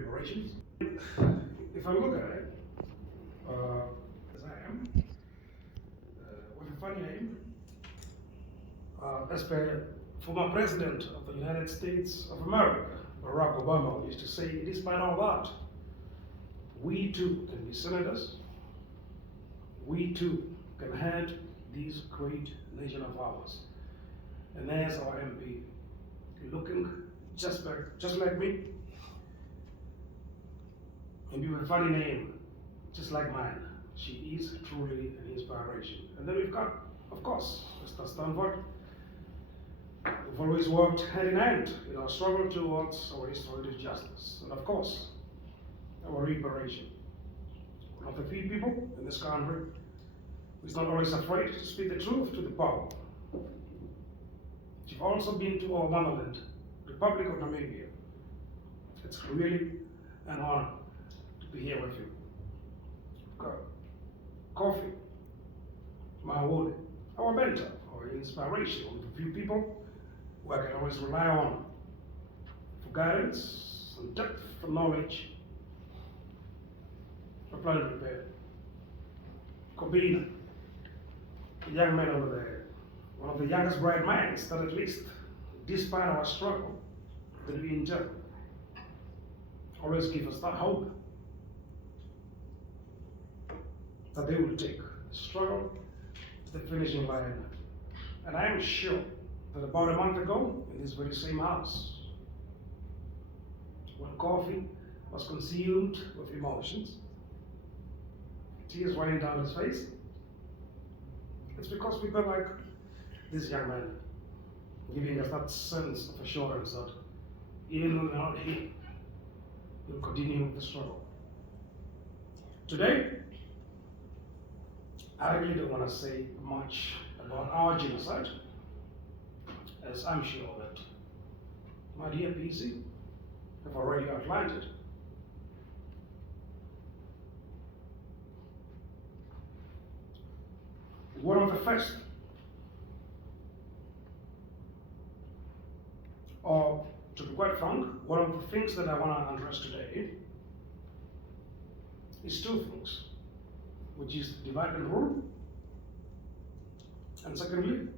reparations. If I look at it, as I am, with a funny name, as per former President of the United States of America, Barack Obama, used to say, despite all that, we too can be senators, we too can head this great nation of ours. And there's our MP, looking just like me, maybe with a funny name, just like mine. She is truly an inspiration. And then we've got, of course, Mr. Stanford. We've always worked hand in hand in our struggle towards our restorative justice. And of course, our reparation. One of the few people in this country who is not always afraid to speak the truth to the power. You've also been to our motherland, Republic of Namibia. It's really an honor to be here with you. Coffee, my wood, our mentor, our inspiration, one of the few people who I can always rely on for guidance and depth of knowledge. Reparations repair. Kobina, the young man over there, one of the youngest bright minds that at least, despite our struggle that we endure, always give us that hope that they will take the struggle to the finishing line. And I am sure that about a month ago, in this very same house, when coffee was consumed with emotions, tears running down his face, it's because we felt like this young man, giving us that sense of assurance that even though we're not here, we'll continue with the struggle. Today, I really don't want to say much about our genocide, as I'm sure that my dear PC have already outlined it. One of the first, or to be quite frank, one of the things that I want to address today is two things, which is divide and rule, and secondly,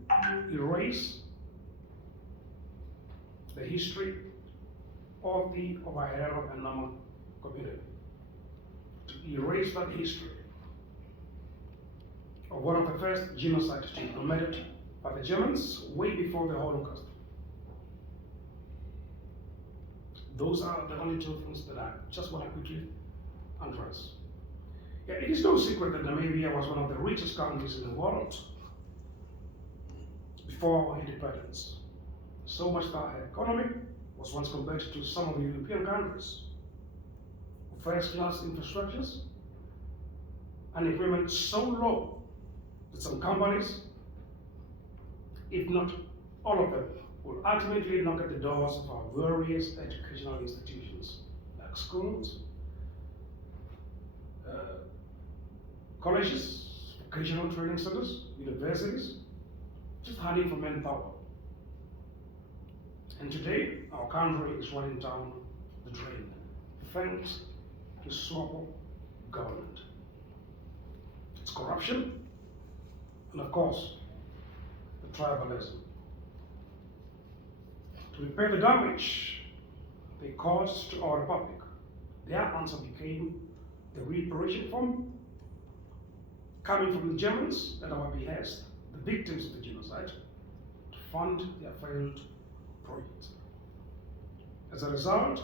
erase the history of the Ubuntukgotla and Nama community. To erase that history of one of the first genocides to be committed by the Germans way before the Holocaust. Those are the only two things that I just want to quickly address. Yeah, it is no secret that Namibia was one of the richest countries in the world before our independence. So much that our economy was once compared to some of the European countries. First-class infrastructures, unemployment so low that some companies, if not all of them, will ultimately knock at the doors of our various educational institutions, like schools, colleges, vocational training centers, universities, just hunting for manpower. And today, our country is running down the drain, thanks to sloppy government. It's corruption, and of course, the tribalism. To repair the damage they caused to our republic, their answer became the reparation fund, coming from the Germans at our behest, the victims of the genocide, to fund their failed projects. As a result,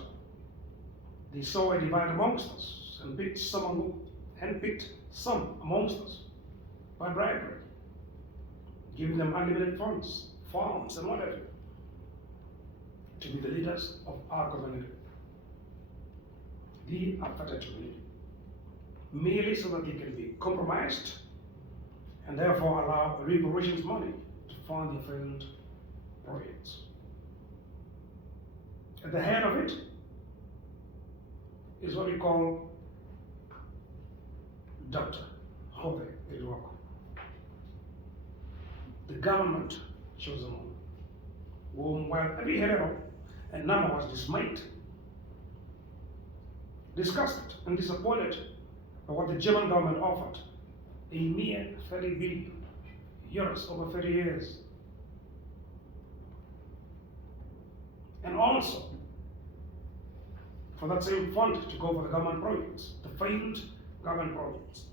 they saw a divide amongst us and handpicked some amongst us by bribery, giving them unlimited funds, farms, and whatever, to be the leaders of our community, the affected community, merely so that they can be compromised and therefore allow reparations money to fund their failed projects. At the head of it is what we call Dr. Hove Edwako, the government chosen one, whom while every hero and Nama was dismayed disgusted and disappointed by what the German government offered, a mere 30 billion euros over 30 years. And also, for that same fund to go for the government projects, the failed government projects.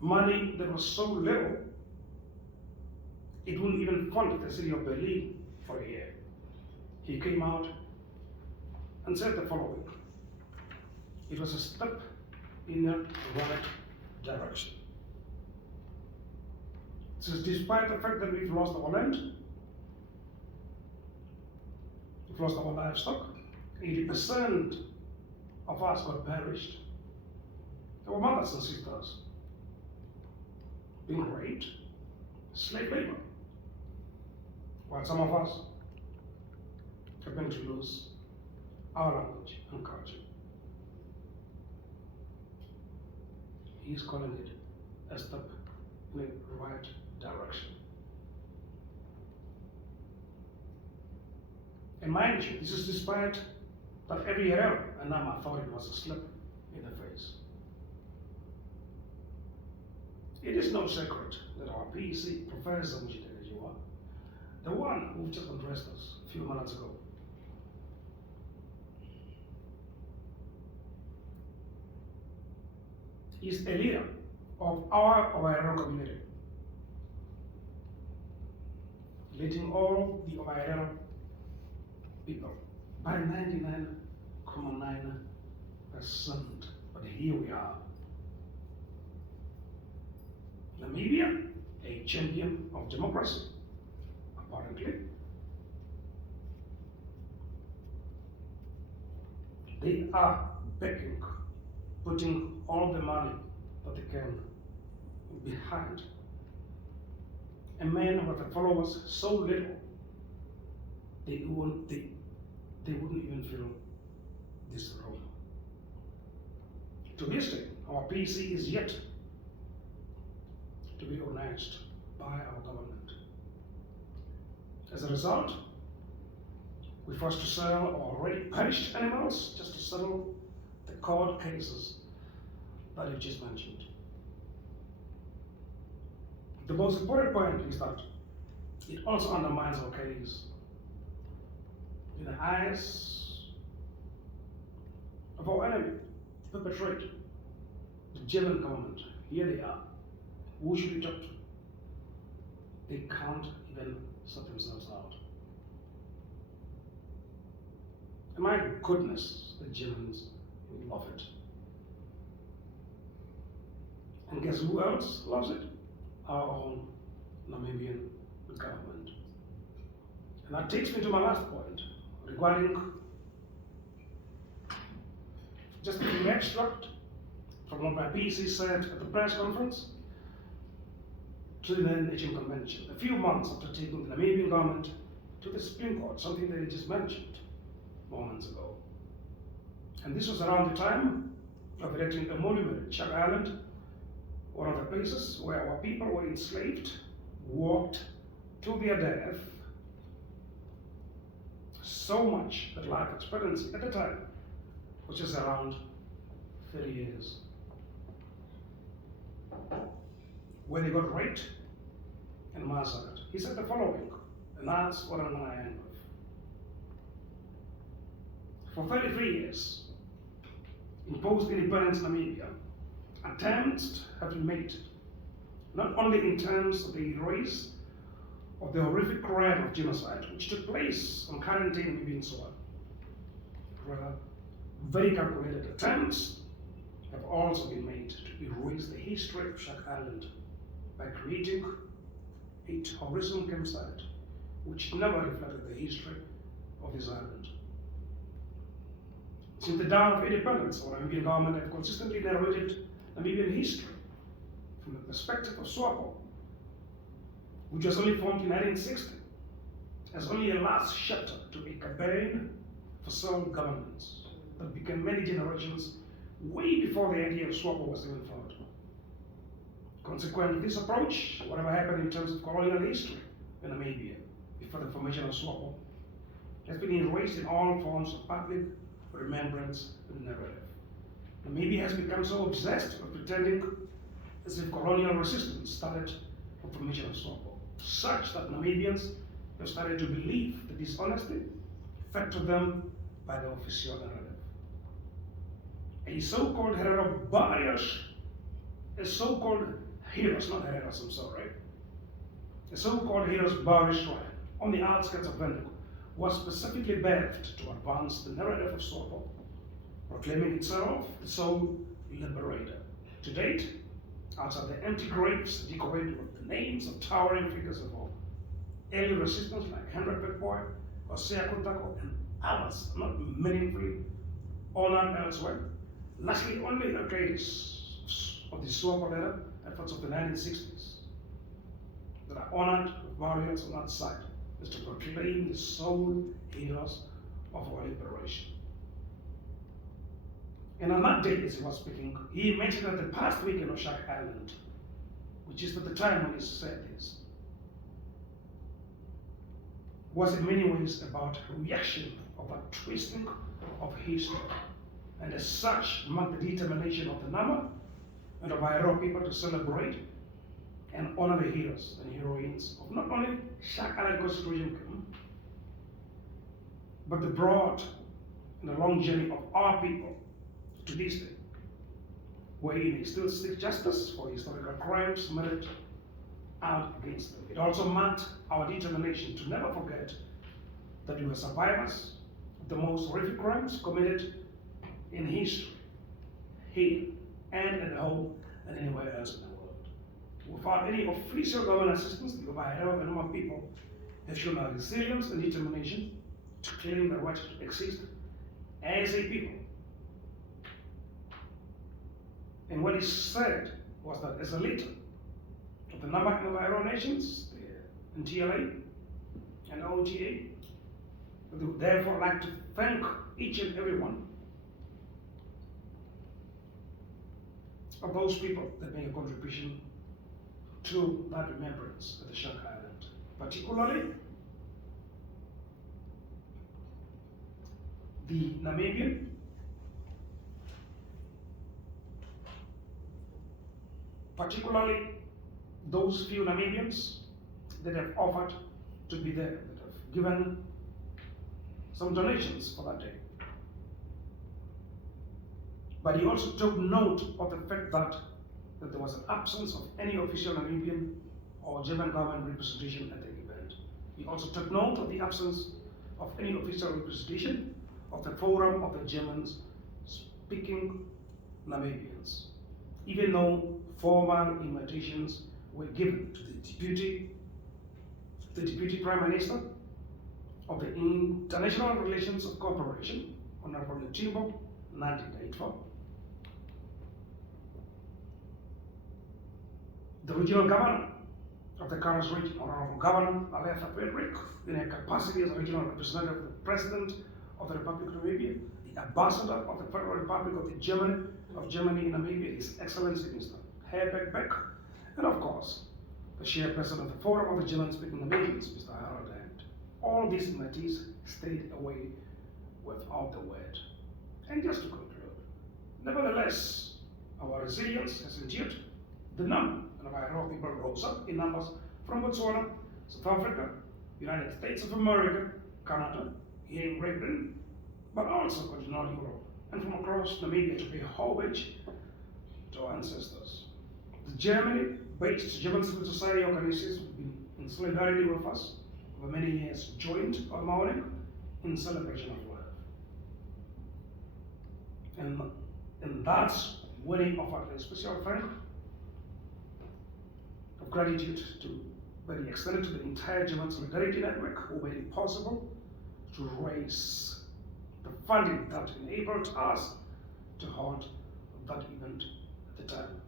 Money that was so little, it wouldn't even fund the city of Berlin for a year. He came out and said the following: it was a step in the right direction. It says, despite the fact that we've lost our land, we've lost our livestock, 80% of us got perished. Our mothers and sisters being raped, slave labor, while some of us are going to lose our language and culture. He's calling it a step in the right direction. And mind you, this is despite that every error, and I thought it was a slip in the face. It is no secret that our PEC, Professor Mujitelejiwa, the one who just addressed us a few minutes ago, is a leader of our community, leading all the Ovairero people by 99.9%. But here we are. Namibia, a champion of democracy, apparently. They are backing, putting all the money that they can behind a man with the followers so little, they wouldn't even fill this room. To this day, our PC is yet to be organized by our government. As a result, we forced to sell our already perished animals just to settle the court cases that you just mentioned. The most important point is that it also undermines our case in the eyes of our enemy, the perpetrator, the German government. Here they are. Who should we talk to? They can't even sort themselves out. And my goodness, the Germans love it. And guess who else loves it? Our own Namibian government. And that takes me to my last point regarding just an extract from what my PC said at the press conference to the Nation Convention, a few months after taking the Namibian government to the Supreme Court, something that he just mentioned moments ago. And this was around the time of erecting a monument at Chuck Island, one of the places where our people were enslaved, walked to their death, so much that life expectancy at the time was just around 30 years. Where they got raped and massacred. He said the following, and that's what I'm going to end with. For 33 years, in post-independence Namibia, attempts have been made, not only in terms of the erase of the horrific crime of genocide, which took place on current day Namibian soil. Rather, very calculated attempts have also been made to erase the history of Shark Island by creating a tourism campsite which never reflected the history of this island. Since the dawn of independence, our Namibian government have consistently narrated Namibian history from the perspective of SWAPO, which was only formed in 1960 as only a last chapter to a campaign for self-governance that began many generations way before the idea of SWAPO was even thought. Consequently, this approach, whatever happened in terms of colonial history in Namibia before the formation of SWAPO, has been erased in all forms of public remembrance in narrative. Namibia has become so obsessed with pretending as if colonial resistance started with the formation of Swapo, such that Namibians have started to believe the dishonesty fed to them by the official narrative. A so-called hero barriers, a so-called heroes, not heroes, I'm sorry, a so-called heroes barriers tribe on the outskirts of Windhoek was specifically birthed to advance the narrative of Swapo, proclaiming itself the sole liberator. To date, outside the empty graves decorated with the names of towering figures of all early resistance like Henry Pittboy or Seakutako and others not meaningfully honored elsewhere, lastly only a case of the Swapo leader efforts of the 1960s that are honored with variants on that side is to proclaim the sole heroes of our liberation. And on that day, as he was speaking, he mentioned that the past weekend of Shark Island, which is at the time when he said this, was in many ways about reaction of a twisting of history, and as such marked the determination of the Nama and of our people to celebrate and honor the heroes and heroines of not only Shark Island Constitution Camp, but the broad and the long journey of our people to this day, wherein they still seek justice for historical crimes committed out against them. It also marked our determination to never forget that we were survivors of the most horrific crimes committed in history, here and at home and anywhere else in the world. Without any official government assistance, the Ubuntugotkla and our people have shown our resilience and determination to claim the right to exist as a people. And what he said was that as a leader of the number of our nations, the NTLA and OTA, we would therefore like to thank each and every one of those people that made a contribution to that remembrance at the Shark Island, particularly the Namibian, particularly those few Namibians that have offered to be there, that have given some donations for that day. But he also took note of the fact that there was an absence of any official Namibian or German government representation at the event. He also took note of the absence of any official representation of the Forum of the Germans speaking Namibians, even though formal invitations were given to the Deputy Prime Minister of the International Relations of Cooperation, Honorable Ntimbo Nandi-Ndaitwah, the regional governor of the Karls region, Honorable Governor Aletha Frederick, in her capacity as a regional representative of the President of the Republic of Namibia, the Ambassador of the Federal Republic of Germany in Namibia, His Excellency Mr. Herbert Beck, and of course, the chairperson of the Forum of the German-speaking Namibians, Mr. Harold Hand. All these entities stayed away without the word. And just to conclude, nevertheless, our resilience has endured. The number of our people rose up in numbers from Botswana, South Africa, United States of America, Canada, here in Great Britain, but also continental Europe, and from across Namibia to pay homage to our ancestors. The Germany-based German civil society organizations have been in solidarity with us over many years, joined our mourning in celebration of life. And that's when he offered a special thank of gratitude to very extended to the entire German Solidarity Network, who made it possible to raise the funding that enabled us to hold that event at the time.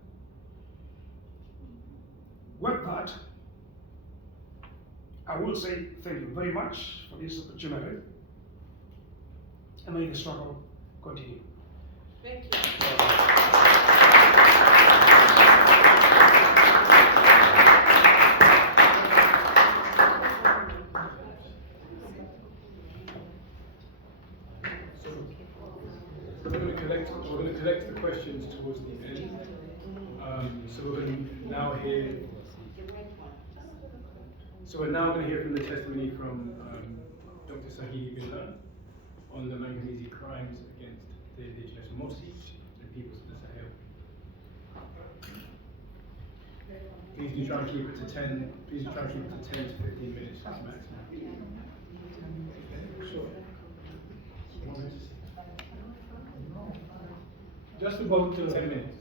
With that, I will say thank you very much for this opportunity, and may the struggle continue. Thank you. we're going to collect the questions towards the end. So we're going to now hear. So we're now going to hear from the testimony from Dr. Sahidi Bilal on the Maangamizi crimes against the Indigenous Mossi and peoples of the Sahel. Please do try and keep it to 10. Please do try and keep it to 10 to 15 minutes as maximum. Sure. Just about 10 minutes.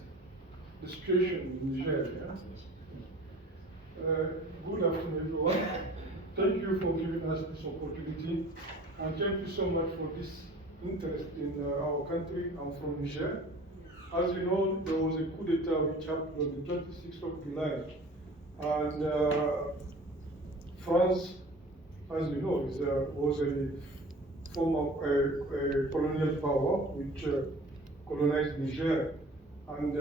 the situation in Niger. Good afternoon, everyone. Thank you for giving us this opportunity, and thank you so much for this interest in our country. I'm from Niger. As you know, there was a coup d'etat which happened on the 26th of July, and France, as you know, was a form of a colonial power which colonized Niger, and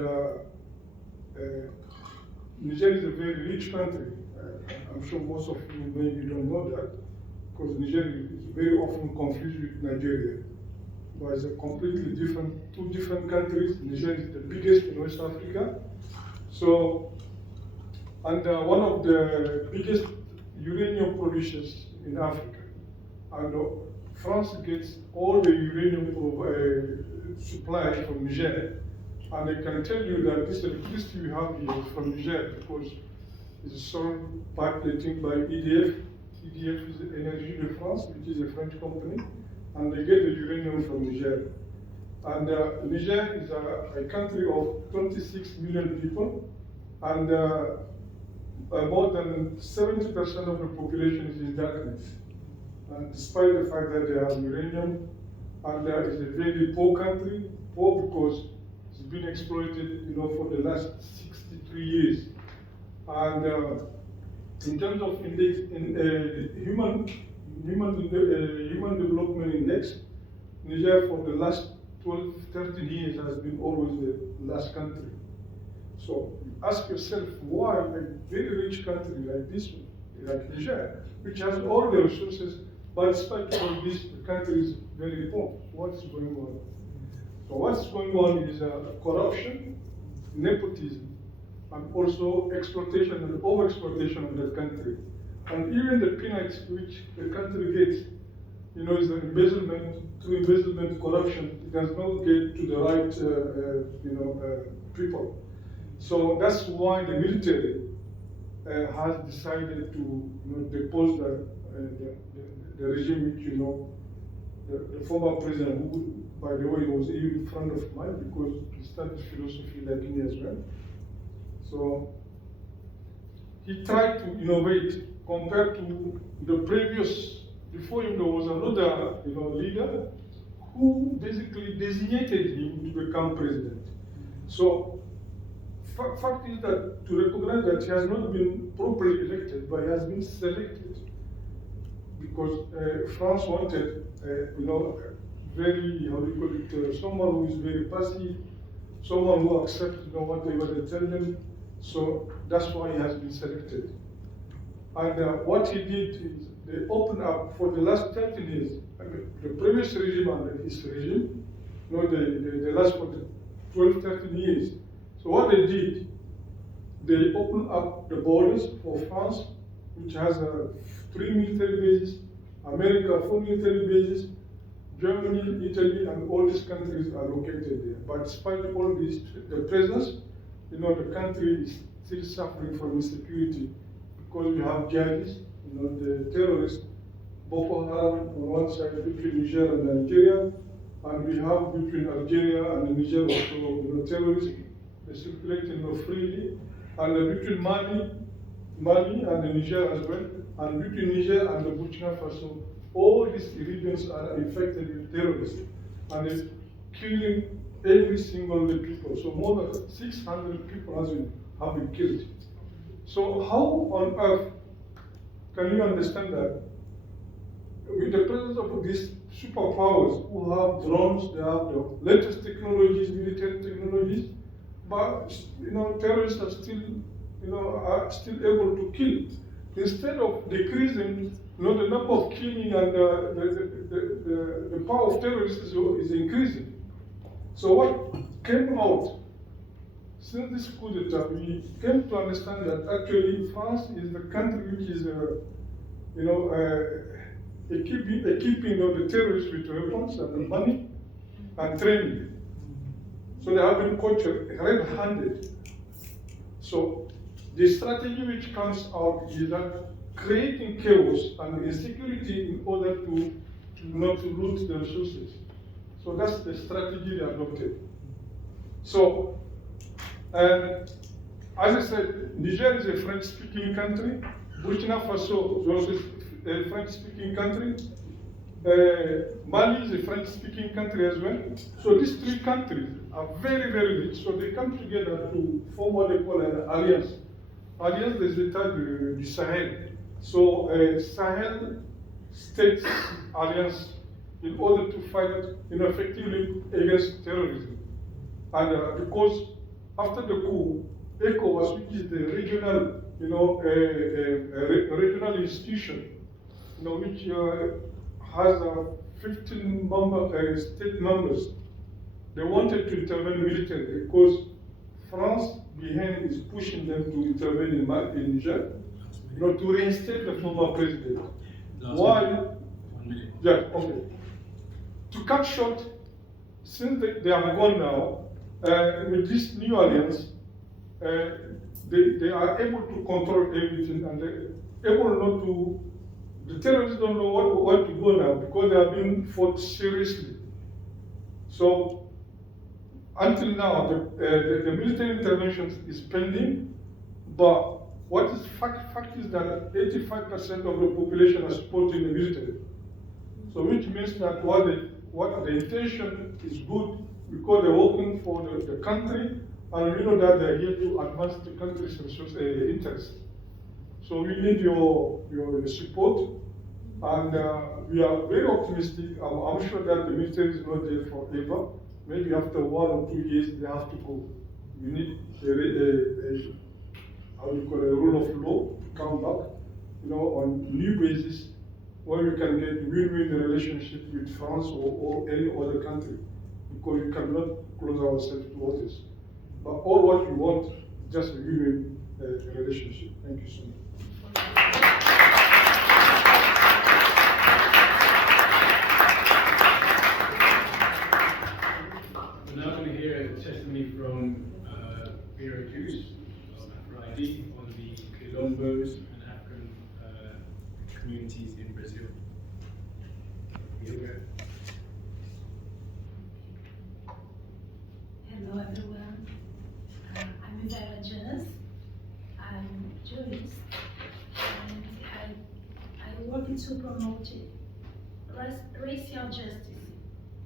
Niger is a very rich country. I'm sure most of you maybe don't know that, because Niger is very often confused with Nigeria. But it's a completely different, two different countries. Niger is the biggest in West Africa. So, and one of the biggest uranium producers in Africa. And France gets all the uranium supply from Niger. And I can tell you that this electricity we have here is from Niger, because it's sold backdating by EDF. EDF is Energie de France, which is a French company, and they get the uranium from Niger. And Niger is a country of 26 million people, and more than 70% of the population is in darkness. And despite the fact that they have uranium, and it's a very poor country, poor because it's been exploited, for the last 63 years. And in terms of human development index, Niger for the last 12, 13 years has been always the last country. So ask yourself why a very rich country like this one, like Niger, which has all the resources, but despite all this, the country is very poor. What's going on? So what's going on is corruption, nepotism, and also exploitation and overexploitation of the country. And even the peanuts which the country gets, is the embezzlement, through embezzlement, corruption, it does not get to the right, people. So that's why the military has decided to depose the regime which, the former president, who, by the way, was even a friend of mine because he studied philosophy like me as well. So he tried to innovate compared to the previous, before him there was another leader who basically designated him to become president. So fact is that to recognize that he has not been properly elected, but he has been selected, because France wanted, very, someone who is very passive, someone who accepts, whatever they tell them. So that's why he has been selected. And what he did is they opened up for the last 13 years. I mean, the previous regime and his regime, they last for the 12, 13 years. So what they did, they opened up the borders for France, which has 3 military bases, America 4 military bases, Germany, Italy, and all these countries are located there. But despite all this, the presence, the country is still suffering from insecurity, because we have jihadists, the terrorists, Boko Haram on one side between Niger and Nigeria, and we have between Algeria and Niger also terrorists. They circulating freely, and between Mali and Niger as well, and between Niger and the Burkina Faso, all these regions are infected with terrorism, and it's killing every single people. So more than 600 people have been killed. So how on earth can you understand that? With the presence of these superpowers who have drones, they have the latest technologies, military technologies, but terrorists are still able to kill. Instead of decreasing, the number of killing and the power of terrorists is increasing. So what came out, since this coup d'etat, we came to understand that actually France is the country which is, equipping the terrorists with weapons and money and training. So they have been caught red-handed. So the strategy which comes out is that creating chaos and insecurity in order to not to loot the resources. So that's the strategy they adopted. So, as I said, Niger is a French-speaking country. Burkina Faso is also a French-speaking country. Mali is a French-speaking country as well. So these three countries are very, very rich. So they come together to form what they call an alliance. Alliance des États du Sahel. So Sahel States Alliance in order to fight effectively against terrorism. And because after the coup, ECOWAS, which is the regional, regional institution, which has 15 state members, they wanted to intervene militarily because France behind is pushing them to intervene in Niger, to reinstate the former president. Why? 1 minute. Yeah, okay. To cut short, since they are gone now, with this new alliance, they are able to control everything and they're able not to, the terrorists don't know where to go now because they are being fought seriously. So until now, the military intervention is pending, but what is fact is that 85% of the population are supporting the military. So which means that what the intention is good because they're working for the country, and we know that they're here to advance the country's interests. So we need your support, and we are very optimistic. I'm sure that the military is not there forever. Maybe after 1 or 2 years they have to go. We need a rule of law to come back, on new basis, where we can get win-win relationship with France or any other country, because we cannot close ourselves to others. But all what we want is just a win-win relationship. Thank you so much. We're now going to hear a testimony from Ribeiro-Addy on the Quilombos and African communities in Brazil. Hello everyone, I'm Indigenous, I'm Jewish, and I work to promote racial justice.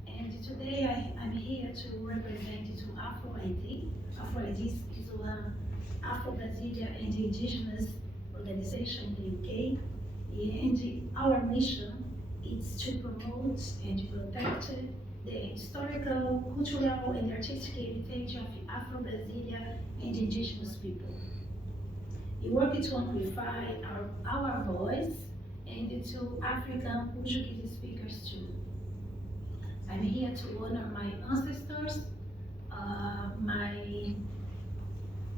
And today I'm here to represent to APPGAR. APPGAR is one Afro-Brazilian and Indigenous organization in the UK, and our mission is to promote and protect the historical, cultural, and artistic heritage of Afro-Brazilian and Indigenous people. We work to amplify our voice and to African Portuguese speakers too. I'm here to honor my ancestors.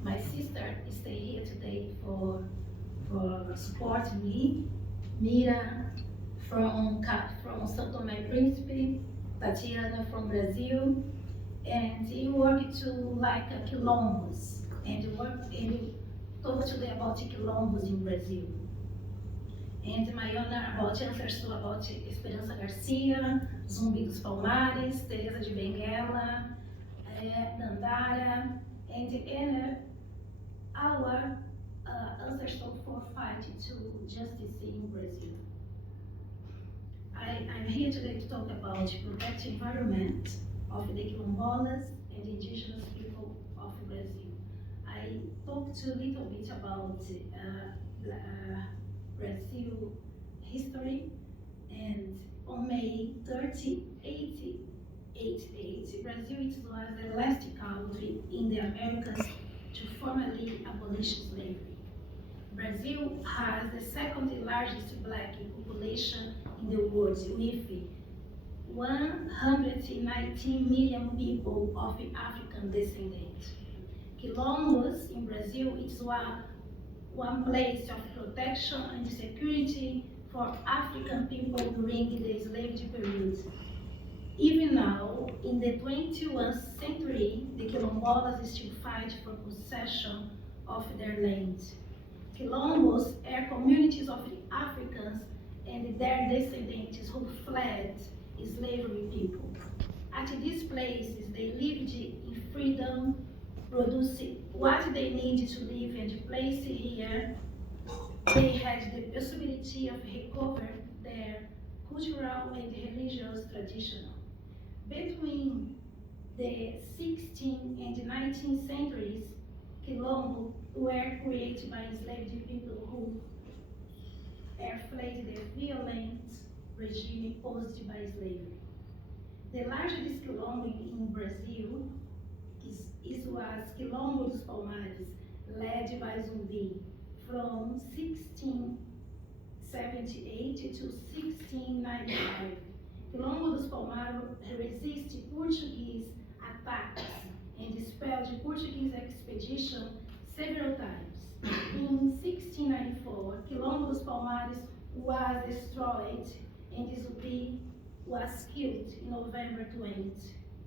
My sister is here today for supporting me. Mira from São Tomé and Príncipe, Tatiana from Brazil, and he worked to like quilombos and talk today about quilombos in Brazil. And my honor about ancestors about Esperança Garcia, Zumbi dos Palmares, Teresa de Benguela, Dandara, and our ancestors for fighting to justice in Brazil. I'm here today to talk about protecting environment of the quilombolas and indigenous people of Brazil. I talked a little bit about Brazil history, and on May 30, 1888, Brazil was the last country in the Americas to formally abolish slavery. Brazil has the second largest black population in the world, with 119 million people of African descent. Quilombos in Brazil is one place of protection and security for African people during the enslaved period. Even now, in the 21st century, the Quilombolas still fight for possession of their land. Quilombos are communities of the Africans and their descendants who fled slavery people. At these places, they lived in freedom, producing what they needed to live and place here. They had the possibility of recover their cultural and religious tradition. Between the 16th and 19th centuries, Quilombo were created by enslaved people who fled the violent regime imposed by slavery. The largest Quilombo in Brazil was Quilombo dos Palmares, led by Zumbi, from 1678 to 1695. Quilombo dos Palmares resisted Portuguese attacks and dispelled the Portuguese expedition several times. In 1694, Quilombo dos Palmares was destroyed and Zumbi was killed in November 20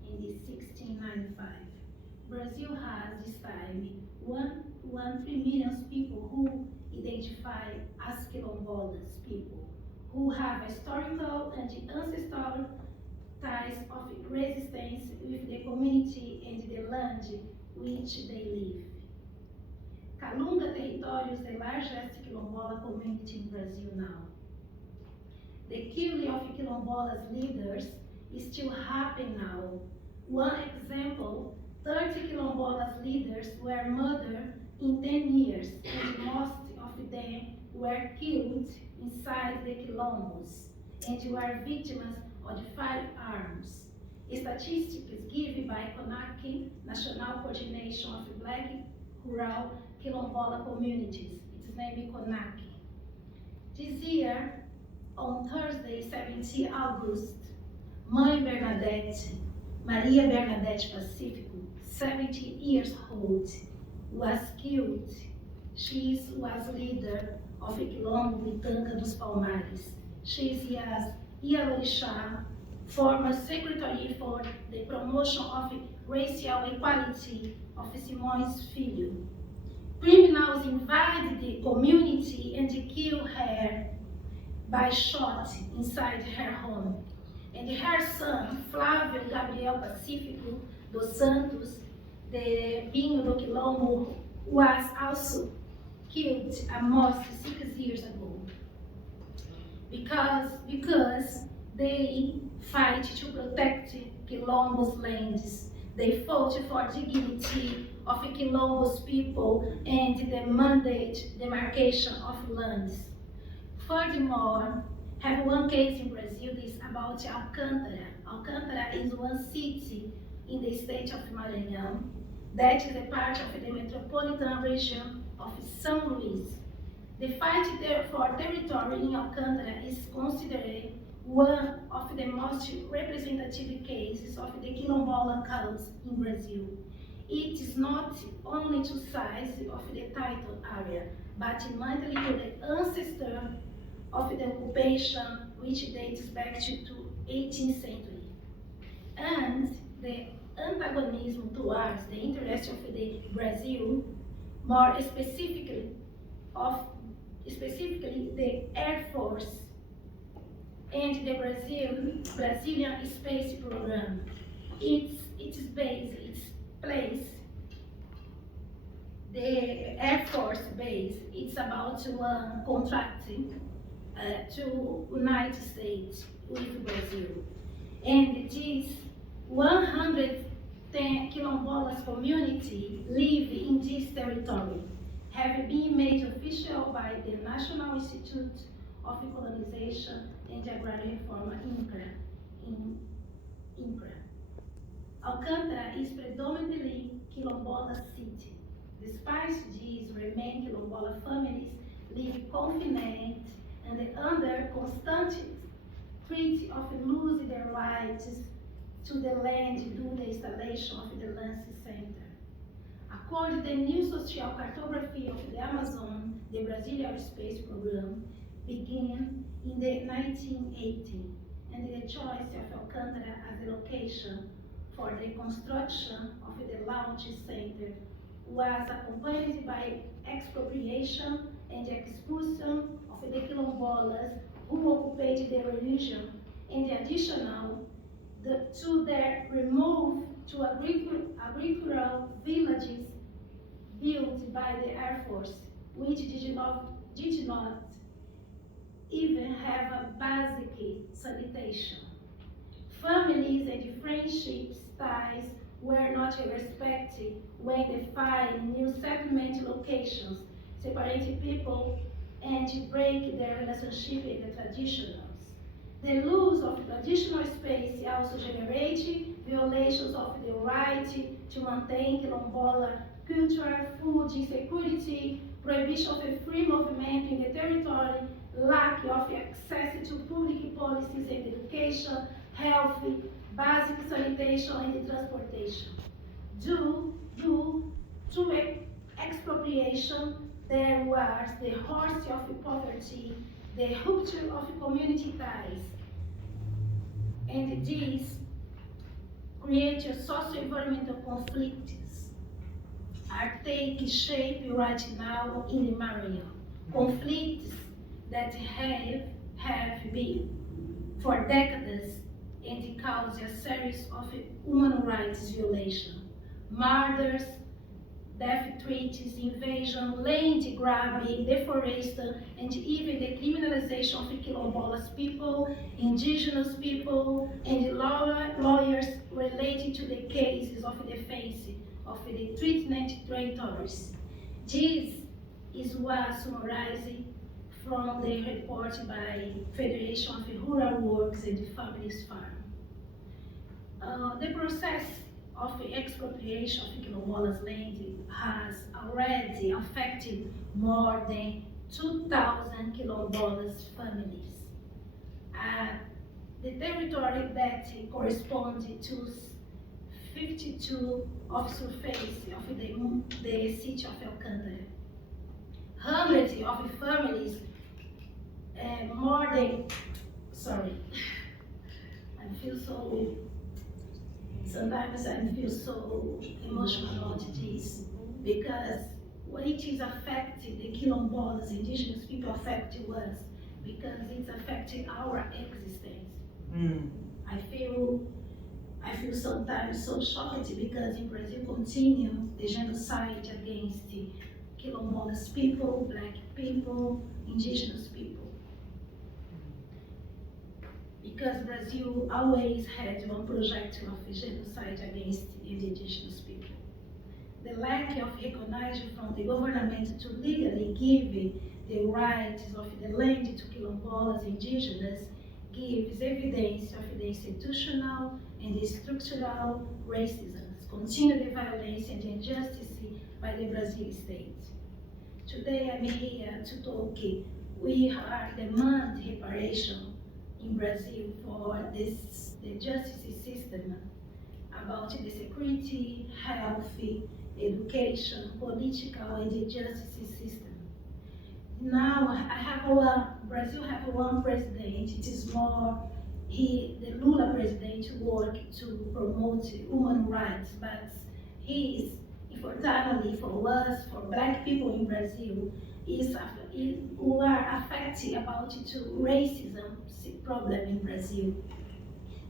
in 1695. Brazil has this time 1.3 million people who identify as Quilombolas people, who have historical and ancestral ties of resistance with the community and the land which they live. Calunga territory is the largest Quilombola community in Brazil now. The killing of Quilombolas leaders is still happening now. One example, 30 Quilombolas leaders were murdered in 10 years, and most of them were killed inside the Quilombos and were victims of firearms. Statistics given by CONAC, National Coordination of Black Rural Quilombola Communities, its name is CONAC. This year, on Thursday, 17 August, Mãe Bernadette, Maria Bernadette Pacifico, 70 years old, was killed. She was leader of Quilombo Bitanca dos Palmares. She is Ialorixá, former secretary for the promotion of racial equality of Simões Filho. Criminals invaded the community and killed her by shot inside her home. And her son, Flávio Gabriel Pacífico dos Santos, the Pinho do Quilombo, was also killed almost 6 years ago. Because they fight to protect Quilombo's lands. They fought for dignity of Quilombo's people and demanded demarcation of lands. Furthermore, have one case in Brazil is about Alcântara. Alcântara is one city in the state of Maranhão that is a part of the metropolitan region of São Luís. The fight for territory in Alcântara is considered one of the most representative cases of the Quilombola cause in Brazil. It is not only to size of the title area, but mainly to the ancestor of the occupation, which dates back to 18th century. And the antagonism towards the interest of the Brazil, more specifically the Air Force and the Brazilian space program. Its place, the Air Force base, it's about one contracting to United States with Brazil. And this 110 Quilombolas community live in this territory, have been made official by the National Institute of Colonization and Agrarian Reform, INCRA. Alcântara is predominantly Quilombola city. Despite this, remain Quilombola families live confined and under constant threat of losing their rights to the land due to the installation of the Lance Center. According to the new social cartography of the Amazon, the Brazilian Space Program began in the 1980, and the choice of Alcântara as the location for the construction of the launch center was accompanied by expropriation and expulsion of the quilombolas who occupied the region, and additional to their remove to agricultural villages built by the Air Force, which did not even have a basic sanitation. Families and friendship ties were not respected when they find new settlement locations, separate people, and break their relationship with the traditionals. The loss of traditional space also generates violations of the right to maintain quilombola culture, food insecurity, prohibition of free movement in the territory, lack of access to public policies and education, health, basic sanitation, and transportation. Due to expropriation, there was the horse of poverty, the rupture of community ties, and this created socio-environmental conflicts are taking shape right now in the area. Conflicts that have been for decades and caused a series of human rights violations, murders, death threats, invasion, land grabbing, deforestation, and even the criminalization of quilombolas people, indigenous people, and lawyers related to the cases of defense of the treatment territories. This is what summarized from the report by Federation of Rural Works and Families Farm. The process of expropriation of quilombolas land has already affected more than 2,000 quilombolas families. The territory that corresponds to 52 of surface of the city of Alcântara. Hundreds of families, I feel so, sometimes I feel so emotional about this, because what it is affecting the quilombolas, indigenous people affected us, because it's affecting our existence. I feel sometimes so shocked because in Brazil continue the genocide against the quilombolas people, black people, indigenous people. Because Brazil always had one project of genocide against indigenous people. The lack of recognition from the government to legally give the rights of the land to quilombolas indigenous gives evidence of the institutional and the structural racism, continued violence and injustice by the Brazilian state. Today I'm here to talk. We are demanding reparation in Brazil for the justice system, about the security, health, education, political and justice system. Now Brazil have one president. It is more the Lula president work to promote human rights, but he is unfortunately for us, for black people in Brazil, who are affected about racism problem in Brazil.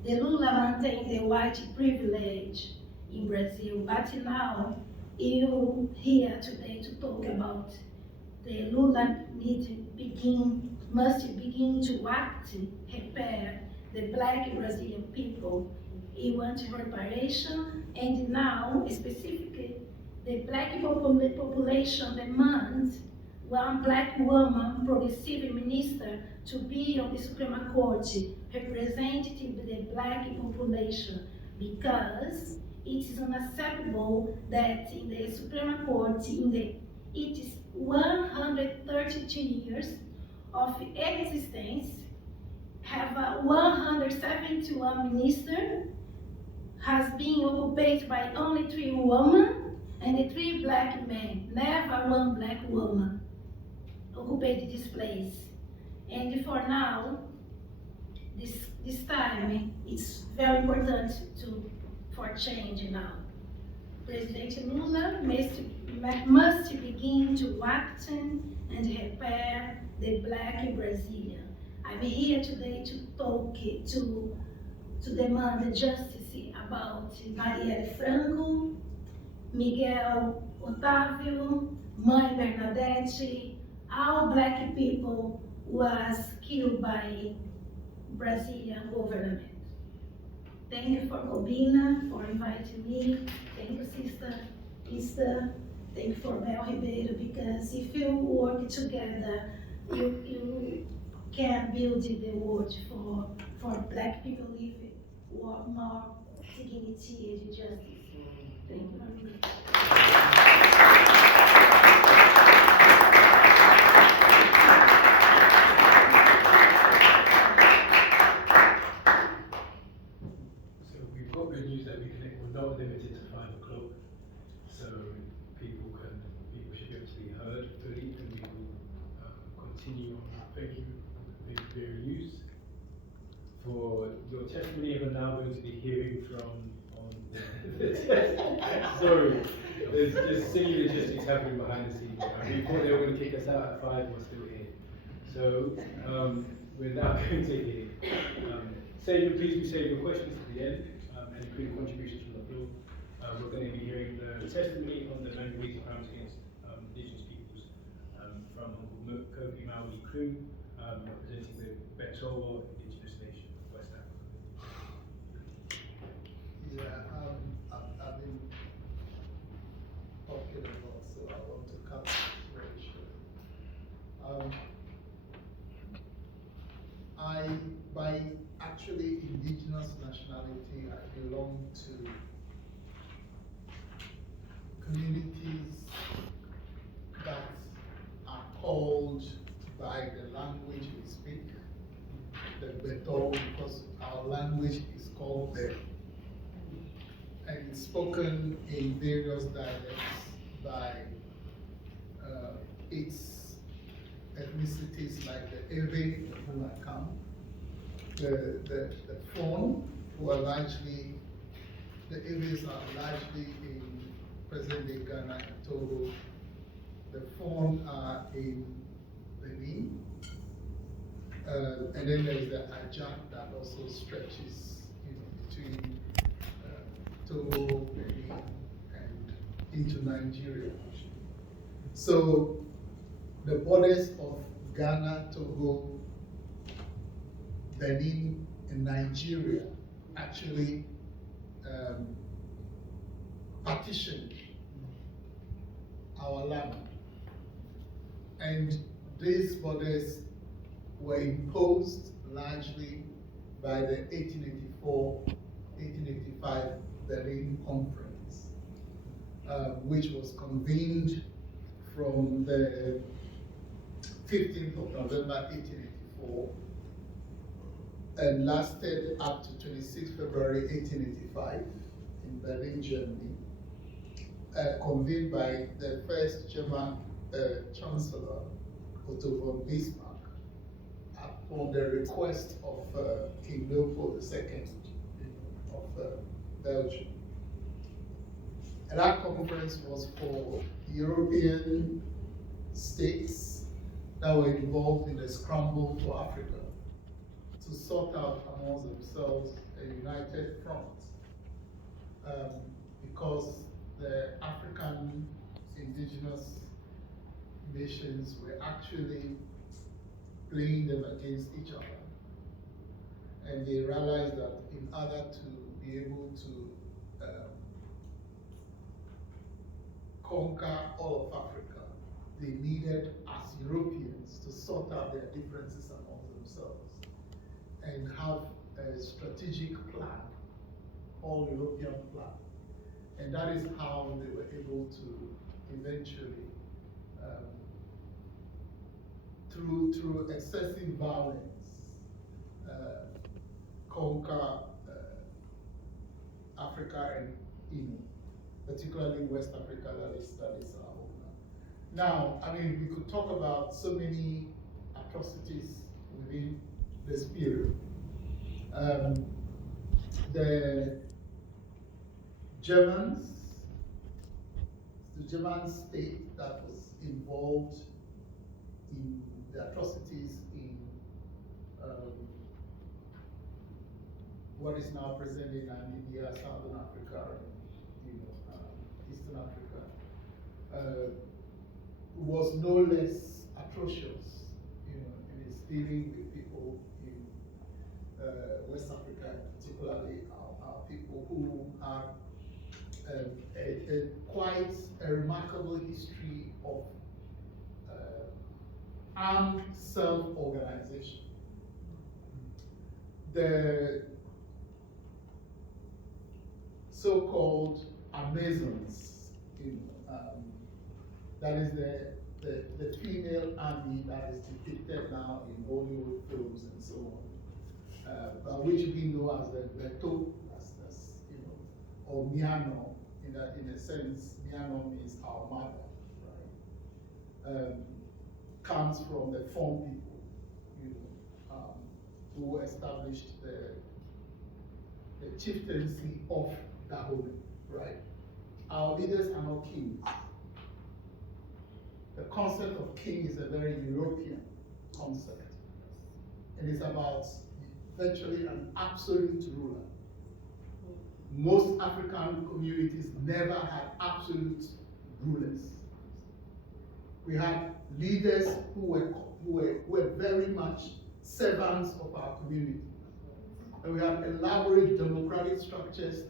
The Lula maintains the white privilege in Brazil, but now you here today to talk about the Lula must begin to act, repair the black Brazilian people. He wants reparation, and now specifically the black population demands one black woman, progressive minister, to be on the Supreme Court, representing the black population, because it is unacceptable that in the Supreme Court, it is 132 years of existence, have 171 ministers, has been occupied by only 3 women and 3 black men. Never one black woman occupied this place. And for now, this time, it's very important for change now. President Lula must begin to act and repair the black Brazilian. I'm here today to talk, to demand justice about Marielle Franco, Miguel Otávio, Mãe Bernadette, all black people was killed by Brazilian government. Thank you for Gobina, for inviting me. Thank you, Sister. Thank you for Mel Ribeiro, because if you work together, you can build the world for black people live more dignity and justice. Thank you very much. We've got good news that we're not limited to 5 o'clock, so people should be able to be heard fully, and we will continue on. Thank you for your news. For your testimony, we're now going to be hearing from sorry, there's just silly logistics happening behind the scenes. We thought they were going to kick us out at 5, we're still here. So we're now going to hear. Please save your questions to the end, and including contributions from the floor. We're going to be hearing the testimony on the Maangamizi crimes against Indigenous peoples from Uncle Kofi Maori Crew, representing the Betowo Indigenous Nation of West Africa. Yeah, I've been talking a lot, so I want to cut it very short. By actually indigenous nationality, I belong to communities that are called by the language we speak, the Beto, because our language is called Beto, and it's spoken in various dialects by its ethnicities like the Ewe, from whom I come, the Fon, who are largely, the Ewes are largely in present-day Ghana and Togo. The Fon are in Benin, and then there's the Ajak that also stretches, between Togo, Benin, and into Nigeria. So the borders of Ghana, Togo, Benin, and Nigeria actually partitioned our land. And these borders were imposed largely by the 1884-1885 Berlin Conference, which was convened from the 15th of November 1884 and lasted up to 26 February 1885 in Berlin, Germany, convened by the first German Chancellor, Otto von Bismarck, upon the request of King Leopold II of Belgium. And that conference was for European states that were involved in the scramble for Africa to sort out amongst themselves a united front, because the African indigenous nations were actually playing them against each other. And they realized that in order to be able to conquer all of Africa, they needed, as Europeans, to sort out their differences among themselves and have a strategic plan, all-European plan. And that is how they were able to eventually, through excessive violence, conquer Africa and particularly West Africa, that is our home now. Now, I mean, we could talk about so many atrocities within this period. The German state that was involved in the atrocities in what is now present in Namibia, Southern Africa, Eastern Africa, was no less atrocious, in its dealing with people in West Africa, particularly our people who have quite a remarkable history of armed self-organization. The so-called Amazons, that is the female army that is depicted now in Hollywood films and so on, but which we know as the Beto, or Miano, in a sense, Miano means our mother, right? Comes from the Fon people, who established the chieftaincy of Dahomey, right? Our leaders are not kings. The concept of king is a very European concept. It is about virtually an absolute ruler. Most African communities never had absolute rulers. We had leaders who were very much servants of our community. And we had elaborate democratic structures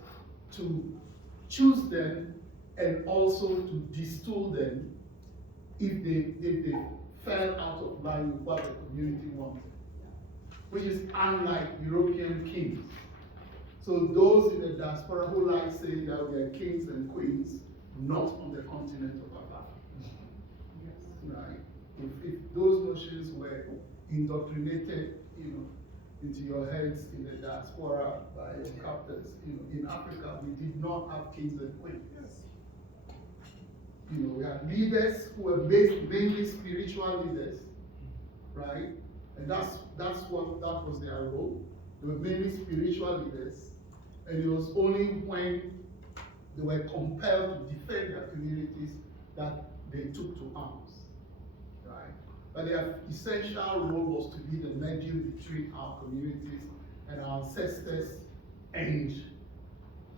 to choose them and also to distill them if they fell out of line with what the community wanted, which is unlike European kings. So those in the diaspora who like saying that we are kings and queens, not on the continent of Africa. Right? If those notions were indoctrinated, into your heads in the diaspora by your captors, in Africa, we did not have kings and queens. We had leaders who were mainly spiritual leaders, right? And that was their role. They were mainly spiritual leaders, and it was only when they were compelled to defend their communities that they took to arms, right? But their essential role was to be the medium between our communities and our ancestors and,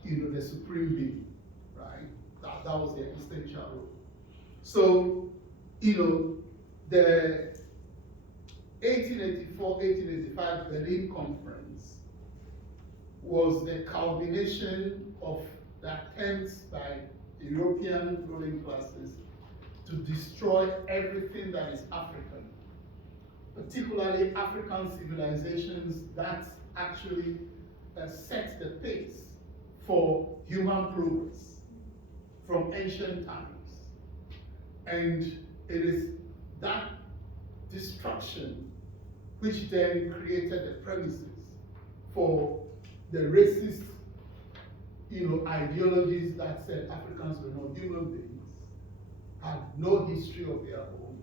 the supreme being, right? That was their essential role. So, the 1884-1885 Berlin Conference was the culmination of the attempts by European ruling classes to destroy everything that is African, particularly African civilizations that actually set the pace for human progress from ancient times. And it is that destruction which then created the premises for the racist ideologies that said Africans were not human beings, had no history of their own,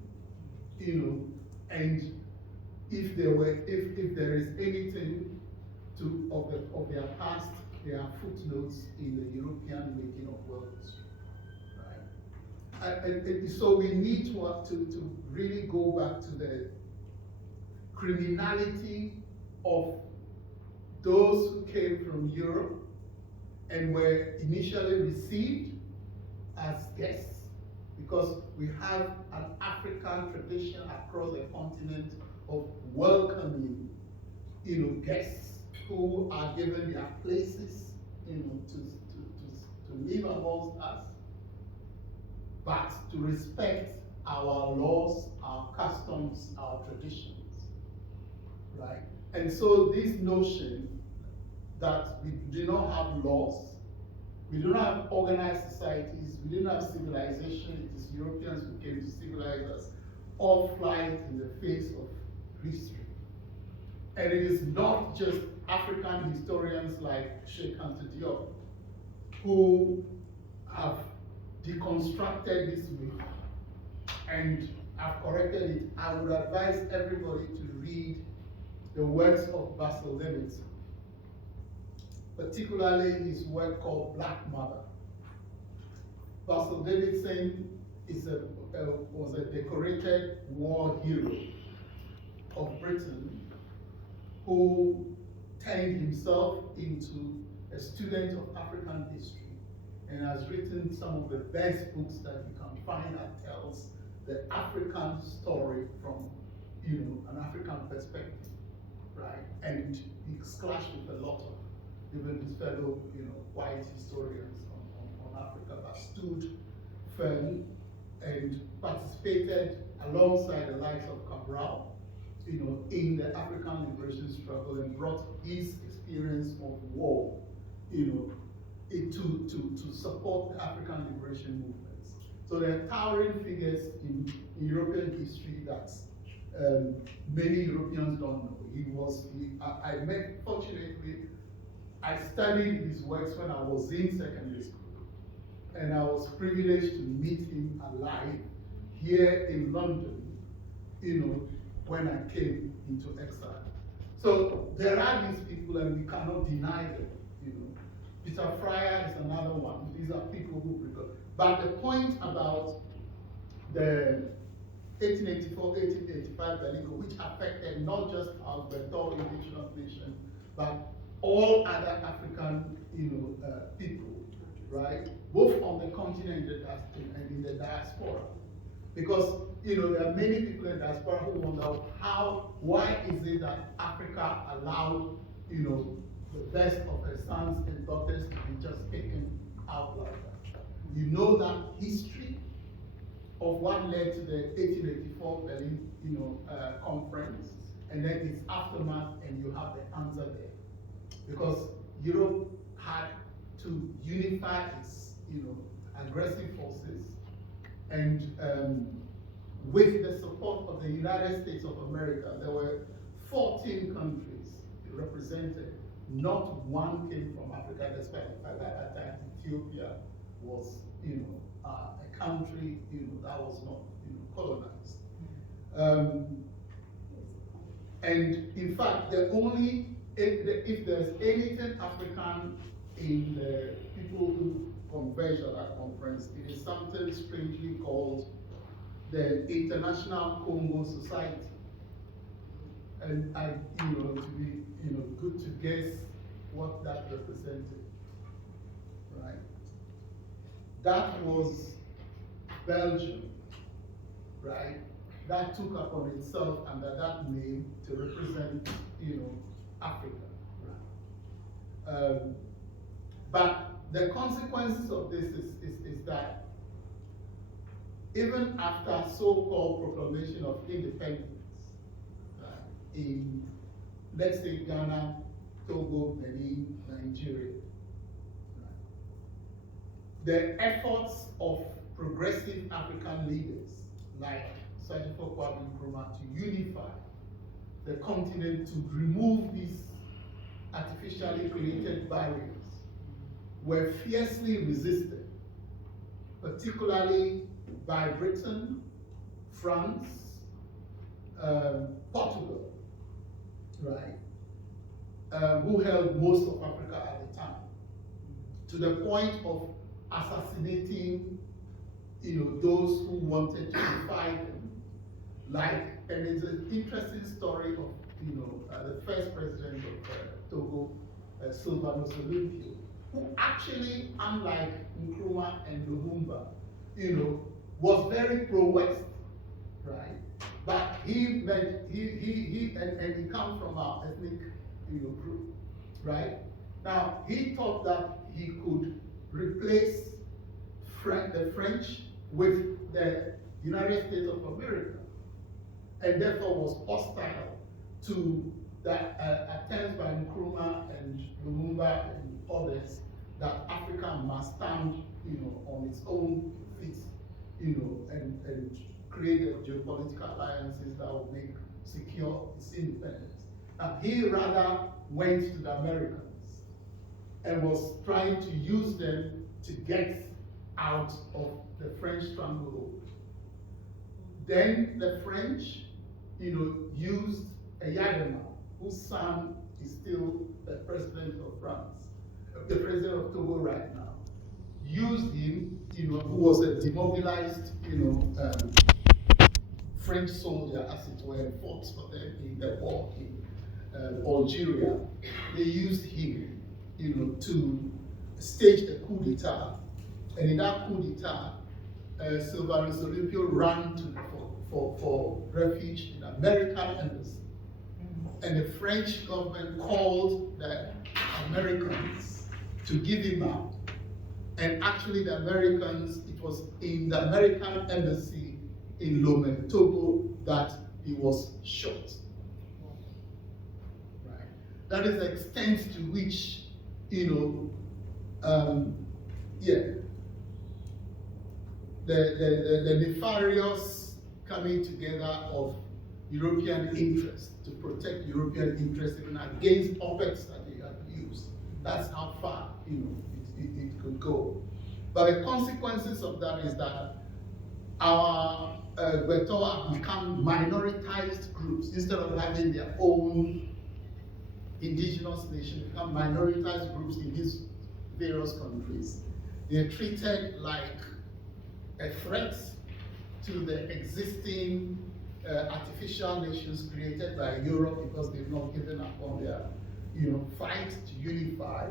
and if there is anything of their past, there are footnotes in the European making of world history, right? And so we need to really go back to the criminality of those who came from Europe and were initially received as guests, because we have an African tradition across the continent of welcoming, guests who are given their places, to live amongst us, but to respect our laws, our customs, our traditions, right? And so this notion that we do not have laws, we do not have organized societies, we do not have civilization, it is Europeans who came to civilize us, all flies in the face of history. And it is not just African historians like Sheikh Anta Diop who have deconstructed this myth and have corrected it. I would advise everybody to read the works of Basil Davidson, particularly his work called Black Mother. Basil Davidson was a decorated war hero of Britain who turned himself into a student of African history and has written some of the best books that you can find that tells the African story from an African perspective, right? And he's clashed with a lot of even his fellow white historians on Africa, but stood firm and participated alongside the likes of Cabral, in the African liberation struggle and brought his experience of war, to support the African liberation movements. So there are towering figures in European history that many Europeans don't know. Fortunately, I studied his works when I was in secondary school, and I was privileged to meet him alive here in London, when I came into exile. So there are these people and we cannot deny them, Peter Fryer is another one. These are people who record. But the point about the 1884-1885 Berlingo, which affected not just our Bertol indigenous nation, but all other African people, right? Both on the continent and in the diaspora. Because there are many people in the diaspora who wonder why is it that Africa allowed the best of her sons and daughters to be just taken out like that. You know that history of what led to the 1884 Berlin conference, and then its aftermath, and you have the answer there. Because Europe had to unify its aggressive forces, and with the support of the United States of America, there were 14 countries represented. Not one came from Africa, despite the fact that at that time Ethiopia was, a country, that was not, colonized. And in fact, if there's anything African in the people who converged at that conference, it is something strangely called the International Congo Society. And to be, good to guess what that represented, right? That was Belgium, right? That took upon itself under that name to represent, Africa, right? But the consequences of this is that even after so-called proclamation of independence, in, let's say, Ghana, Togo, Benin, Nigeria, the efforts of progressive African leaders like Sajifo Kwame Nkrumah to unify the continent, to remove these artificially created barriers, were fiercely resisted, particularly by Britain, France, Portugal, right, who held most of Africa at the time, to the point of assassinating, those who wanted to defy them. And it's an interesting story of, the first president of Togo, Sylvanus Olympio, who actually, unlike Nkrumah and Lumumba, was very pro-West, right? But he comes from our ethnic, group, right? Now, he thought that he could replace the French with the United States of America, and therefore was hostile to the attempts by Nkrumah and Lumumba and others that Africa must stand, on its own feet, and create geopolitical alliances that will secure its independence. He rather went to the Americans and was trying to use them to get out of the French stranglehold. Then the French, used Ayadema, whose son is still the president of France, the president of Togo right now, used him, who was a demobilized, French soldier, as it were, and fought for them in the war in Algeria. They used him, to stage a coup d'etat. And in that coup d'etat, Sylvanus Olympio ran for refuge in American embassy. And the French government called the Americans to give him up. And actually the Americans, it was in the American embassy in Lomé, Togo, that he was shot. Right. That is the extent to which, the nefarious coming together of European interests to protect European interests even against puppets that they had used. That's how far it could go. But the consequences of that is that our Gweto have become minoritized groups. Instead of having their own indigenous nation, become minoritized groups in these various countries. They're treated like a threat to the existing artificial nations created by Europe because they've not given up on their fight to unify.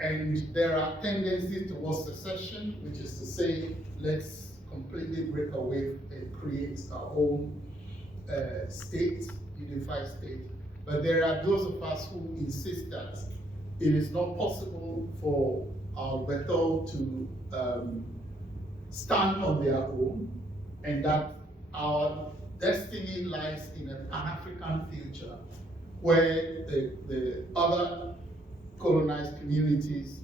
And there are tendencies towards secession, which is to say, let's completely break away and create our own state, unified state. But there are those of us who insist that it is not possible for our Gweto to stand on their own, and that our destiny lies in a Pan-African future where the other colonized communities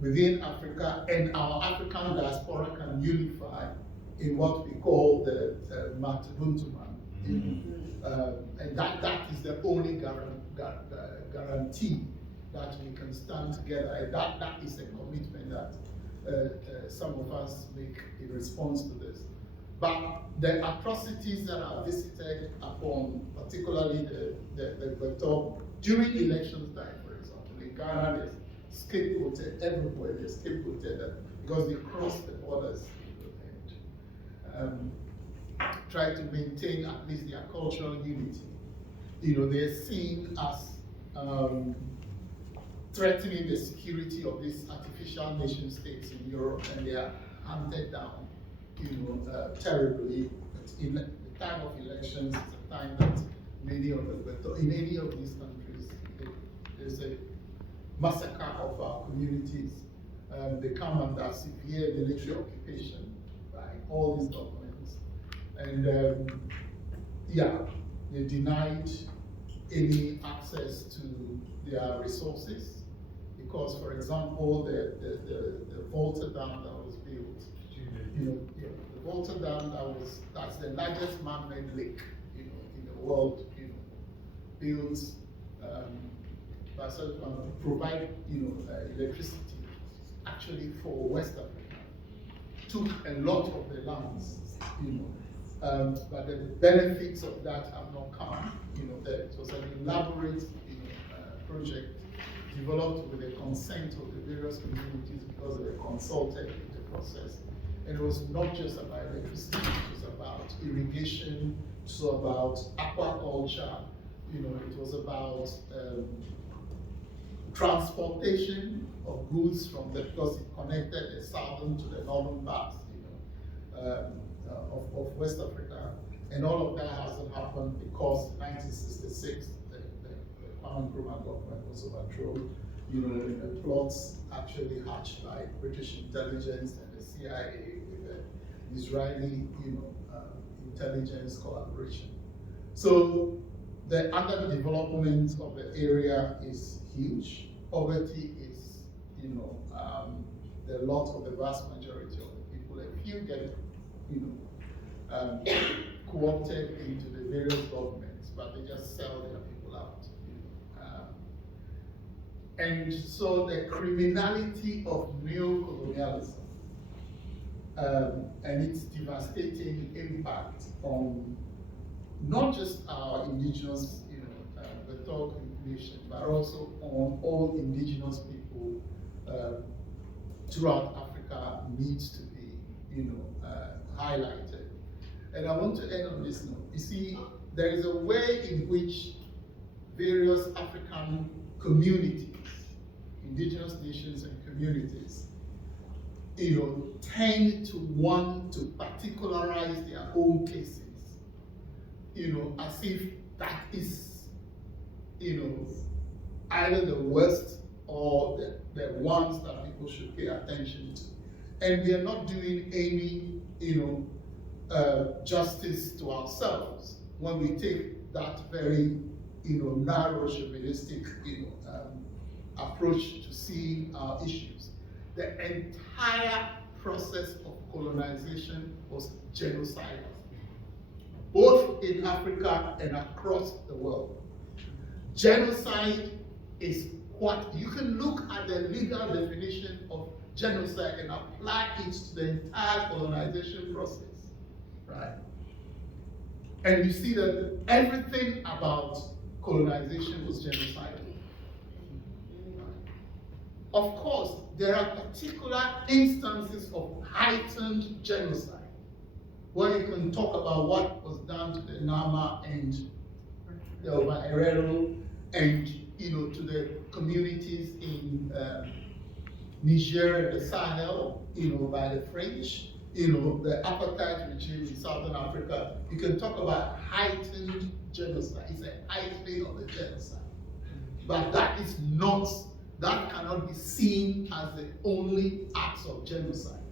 within Africa and our African diaspora can unify in what we call the Ubuntuman. And that is the only guarantee that we can stand together. And that is a commitment that some of us make in response to this. But the atrocities that are visited upon, particularly the Gweto, during election time, for example, in Ghana, there's scapegoated everywhere. They're scapegoated because they cross the borders and try to maintain at least their cultural unity. They're seen as threatening the security of these artificial nation states in Europe, and they are hunted down, terribly. But in the time of elections, it's a time that many of in any of these countries, there's a massacre of our communities. They come under severe military occupation by all these governments. And they denied any access to their resources because, for example, the Volta Dam that was built, the Volta Dam that's the largest man-made lake, in the world, built provide electricity actually for West Africa. Took a lot of the lands, but the benefits of that have not come. It was an elaborate project developed with the consent of the various communities because they were consulted in the process. And it was not just about electricity, it was about irrigation, it was about aquaculture, it was about transportation of goods because it connected the southern to the northern parts of West Africa. And all of that hasn't happened because 1966, the Kwame Nkrumah government was overthrown. The plots actually hatched by British intelligence and the CIA with the Israeli, intelligence collaboration. So the underdevelopment of the area is huge. Poverty is, the lot of the vast majority of the people. A few get, co-opted into the various governments, but they just sell their people out. And so the criminality of neo-colonialism and its devastating impact on not just our indigenous, the third nation, but also on all indigenous people throughout Africa needs to be, highlighted. And I want to end on this note. You see, there is a way in which various African communities, indigenous nations and communities, tend to want to particularize their own cases, as if that is, either the worst or the ones that people should pay attention to. And we are not doing any, justice to ourselves when we take that very, narrow chauvinistic, approach to seeing our issues. The entire process of colonization was genocidal, both in Africa and across the world. Genocide is what you can look at the legal definition of genocide and apply it to the entire colonization process, right? And you see that everything about colonization was genocidal. Of course, there are particular instances of heightened genocide where you can talk about what was done to the Nama and the Herero and to the communities in Niger and the Sahel, by the French, the apartheid regime in Southern Africa. You can talk about heightened genocide. It's a heightening of the genocide. But that cannot be seen as the only acts of genocide.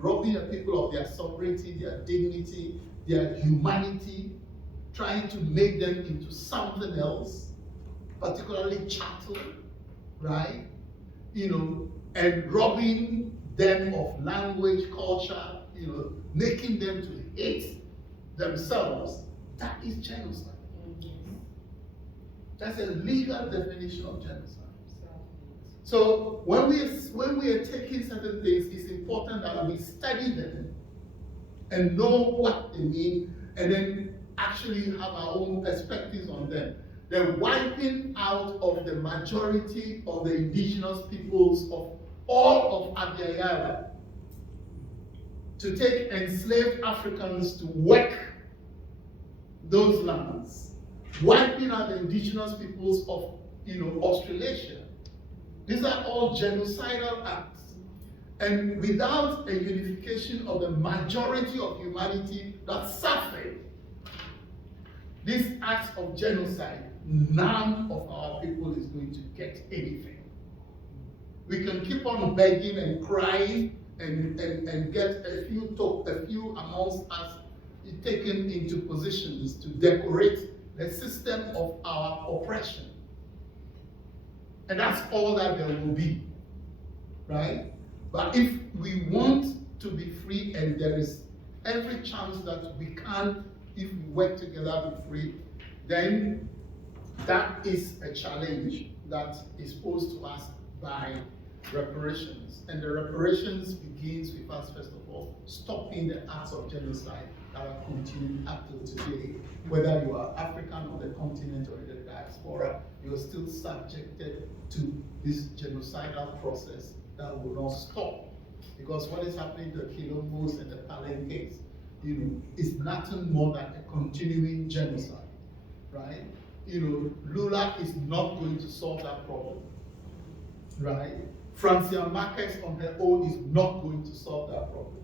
Robbing a people of their sovereignty, their dignity, their humanity, trying to make them into something else, particularly chattel, right? And robbing them of language, culture, making them to hate themselves. That is genocide. That's a legal definition of genocide. So when we are taking certain things, it's important that we study them and know what they mean, and then actually have our own perspectives on them. The wiping out of the majority of the indigenous peoples of all of APPGAR to take enslaved Africans to work those lands, wiping out the indigenous peoples of Australasia. These are all genocidal acts. And without a unification of the majority of humanity that suffered these acts of genocide, none of our people is going to get anything. We can keep on begging and crying and get a few amongst us taken into positions to decorate the system of our oppression. And that's all that there will be, right? But if we want to be free, and there is every chance that we can, if we work together, be free, then that is a challenge that is posed to us by reparations. And the reparations begins with us, first of all, stopping the acts of genocide that are continuing up to today. Whether you are African on the continent or in the diaspora, you are still subjected to this genocidal process that will not stop. Because what is happening to the Quilombos and the Palenques, is nothing more than a continuing genocide, right? Lula is not going to solve that problem, right? Francia Marquez on her own is not going to solve that problem.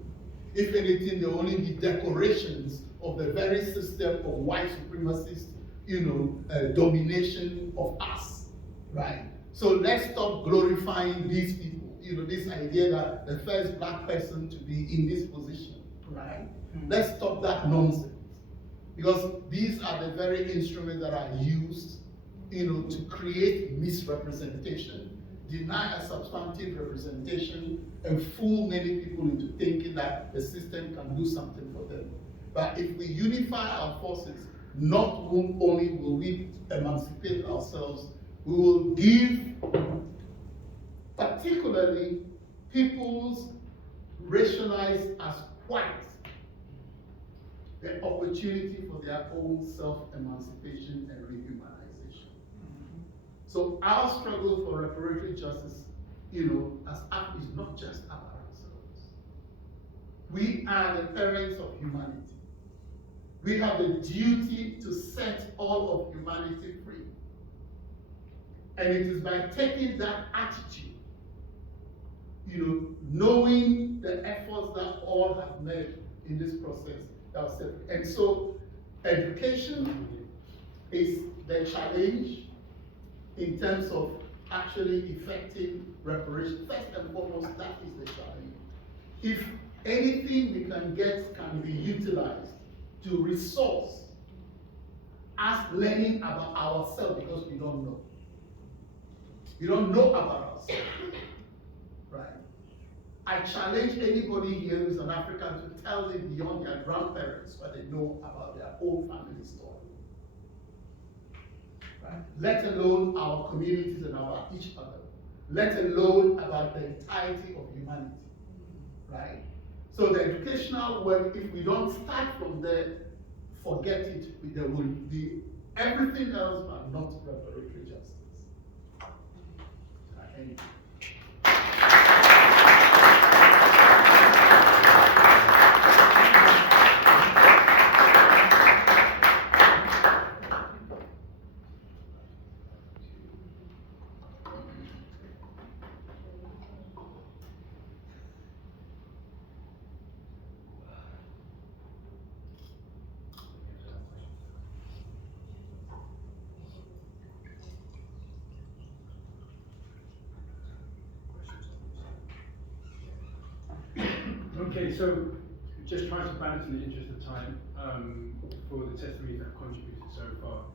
If anything, there will only be decorations of the very system of white supremacist, domination of us, right? So let's stop glorifying these people. This idea that the first black person to be in this position, right? Let's stop that nonsense. Because these are the very instruments that are used, to create misrepresentation, deny a substantive representation and fool many people into thinking that the system can do something for them. But if we unify our forces, not only will we emancipate ourselves, we will give particularly peoples racialized as white the opportunity for their own self-emancipation and rehumanization. So our struggle for reparatory justice, as APP is not just about ourselves. We are the parents of humanity. We have the duty to set all of humanity free. And it is by taking that attitude, knowing the efforts that all have made in this process, that was said. And so education is the challenge in terms of actually effecting reparation. First and foremost, that is the challenge. If anything we can get can be utilized to resource us learning about ourselves, because we don't know. We don't know about ourselves, right? I challenge anybody here who's an African to tell me beyond their grandparents what they know about their own family story. Right? Let alone our communities and about each other. Let alone about the entirety of humanity, right? So the educational work, if we don't start from there, forget it. There will be everything else but not reparatory justice. Thank you. Okay, so just trying to balance in the interest of time for the testimonies that have contributed so far.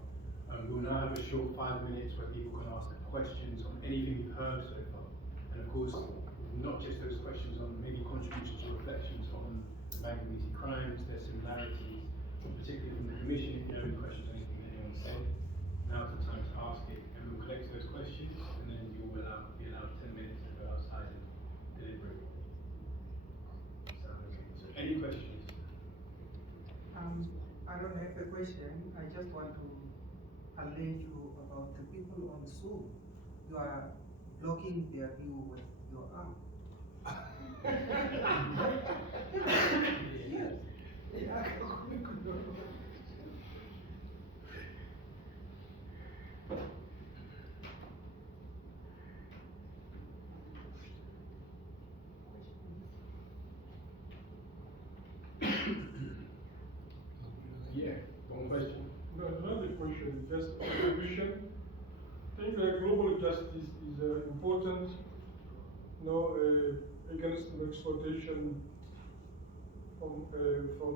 We'll now have a short 5 minutes where people can ask questions on anything you've heard so far. And of course, not just those questions on maybe contributions or reflections on the Maangamizi crimes, their similarities, particularly from the Commission, if you have any questions on anything that anyone said. Now's the time to ask it, and we'll collect those questions, and then you will be allowed 10 minutes to go outside and deliberate. Any questions? I don't have a question. I just want to alert you about the people on Zoom. You are blocking their view with your arm. Yes. Yeah, one question. No, not the question, just a contribution. I think global justice is important, against exploitation from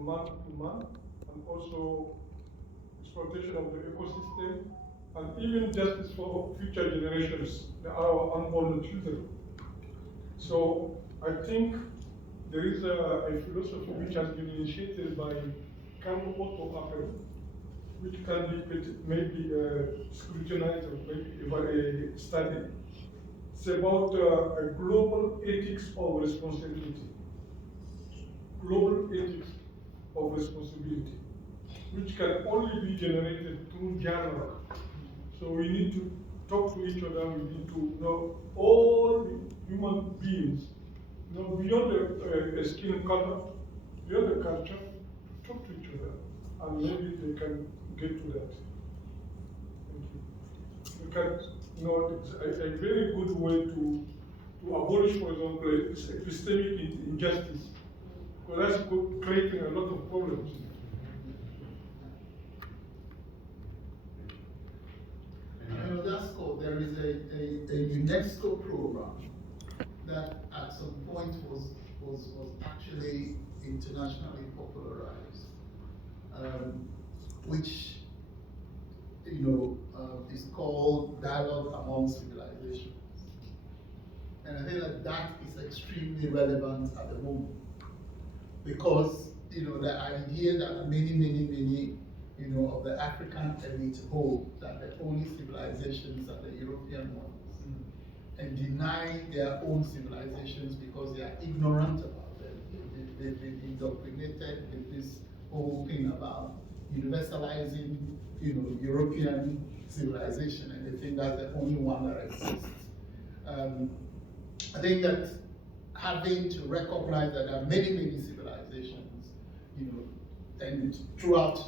man to man, and also exploitation of the ecosystem, and even justice for future generations, our unborn children. So I think there is a philosophy which has been initiated by Apple, which can be maybe scrutinized or maybe studied. It's about a global ethics of responsibility. Global ethics of responsibility, which can only be generated through dialogue. So we need to talk to each other, we need to know all human beings, beyond the skin color, beyond the culture, talk to each other, and maybe they can get to that. Thank you. Because it's a very good way to abolish, for example, epistemic injustice, because that's creating a lot of problems. There is a UNESCO program that at some point was actually internationally popularized, which is called Dialogue Among Civilizations. And I think that that is extremely relevant at the moment. Because, the idea that many, of the African elite hold that the only civilizations are the European ones, and deny their own civilizations because they are ignorant about them. They've been indoctrinated with this whole thing about universalizing, European civilization, and they think that's the only one that exists. I think that having to recognize that there are many civilizations, and throughout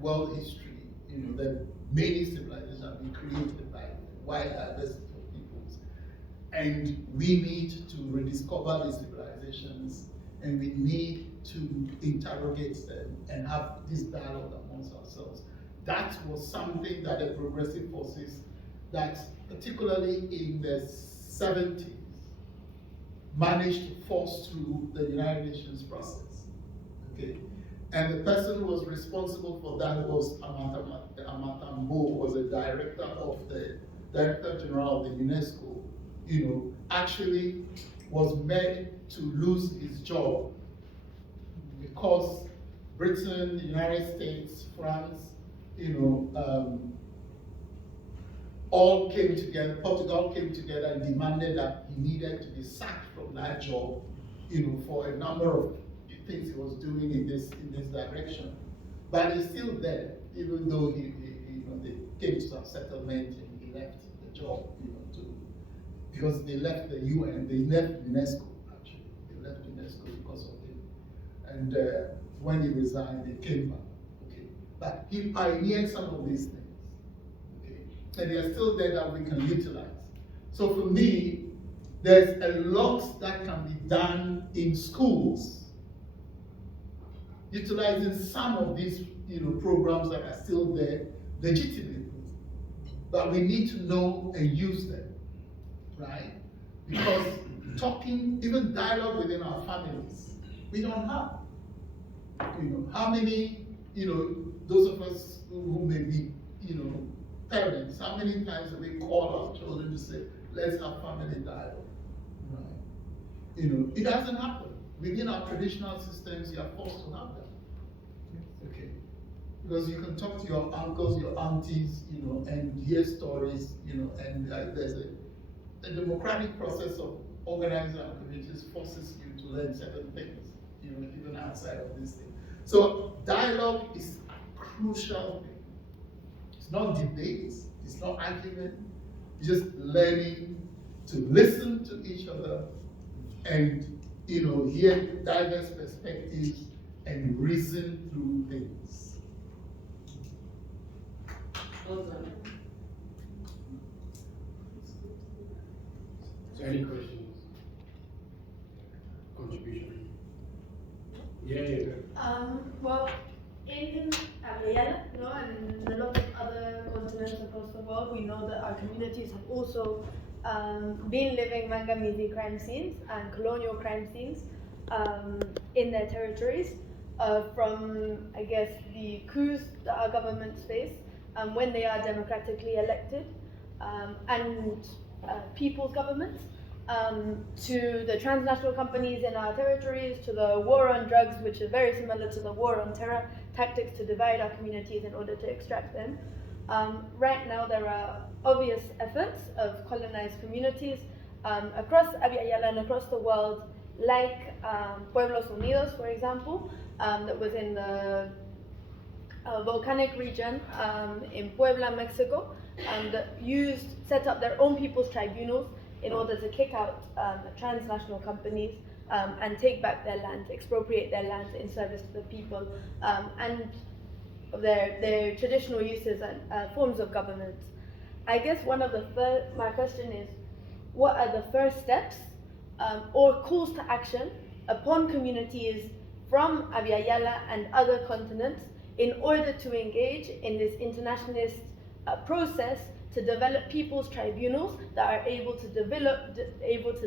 world history, that many civilizations have been created by wide diversity of peoples. And we need to rediscover these civilizations, and we need to interrogate them and have this dialogue amongst ourselves. That was something that the progressive forces, that particularly in the 70s, managed to force through the United Nations process. Okay? And the person who was responsible for that was Amatambo, was a director of the Director General of the UNESCO, actually was made to lose his job because Britain, the United States, France, all came together, Portugal came together and demanded that he needed to be sacked from that job, for a number of things he was doing in this direction. But he's still there, even though they came to some settlement and he left the job, because they left the UN, they left UNESCO actually. They left UNESCO because of him. And when he resigned, they came back. Okay. But he pioneered some of these things. Okay. And they are still there that we can utilize. So for me, there's a lot that can be done in schools, utilizing some of these programs that are still there legitimately. But we need to know and use them, right? Because talking, even dialogue within our families, we don't have. How many, those of us who may be, parents, how many times do we call our children to say, let's have family dialogue, right? It doesn't happen. Within our traditional systems, you are forced to have that. Okay. Because you can talk to your uncles, your aunties, and hear stories, and there's a democratic process of organizing our communities forces you to learn certain things, even outside of this thing. So dialogue is a crucial thing. It's not debate, it's not argument, it's just learning to listen to each other and hear diverse perspectives and reason through things. Well done. So any questions? Contribution? Yeah. Well, in APPGAR, and in a lot of other continents across the world, we know that our communities have also been living Maangamizi crime scenes and colonial crime scenes in their territories from, I guess, the coups that our governments face when they are democratically elected and people's governments, to the transnational companies in our territories, to the war on drugs, which is very similar to the war on terror, tactics to divide our communities in order to extract them. Right now there are obvious efforts of colonized communities across APPGAR and across the world, like Pueblos Unidos, for example, that was in the volcanic region in Puebla, Mexico, that set up their own people's tribunals in order to kick out transnational companies and take back their land, expropriate their land in service to the people, and their traditional uses and forms of government. I guess one of my question is, what are the first steps or calls to action upon communities from APPGAR and other continents in order to engage in this internationalist process to develop people's tribunals that are able to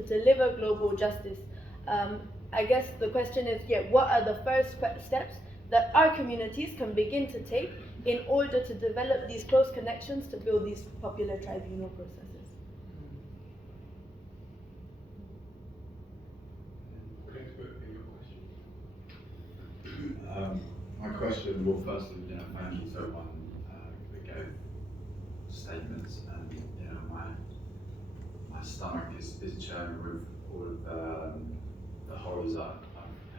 deliver global justice? I guess the question is, what are the first steps that our communities can begin to take in order to develop these close connections to build these popular tribunal processes? question, well, firstly, thank you to everyone that gave statements, and my stomach is churning with all of the horrors I've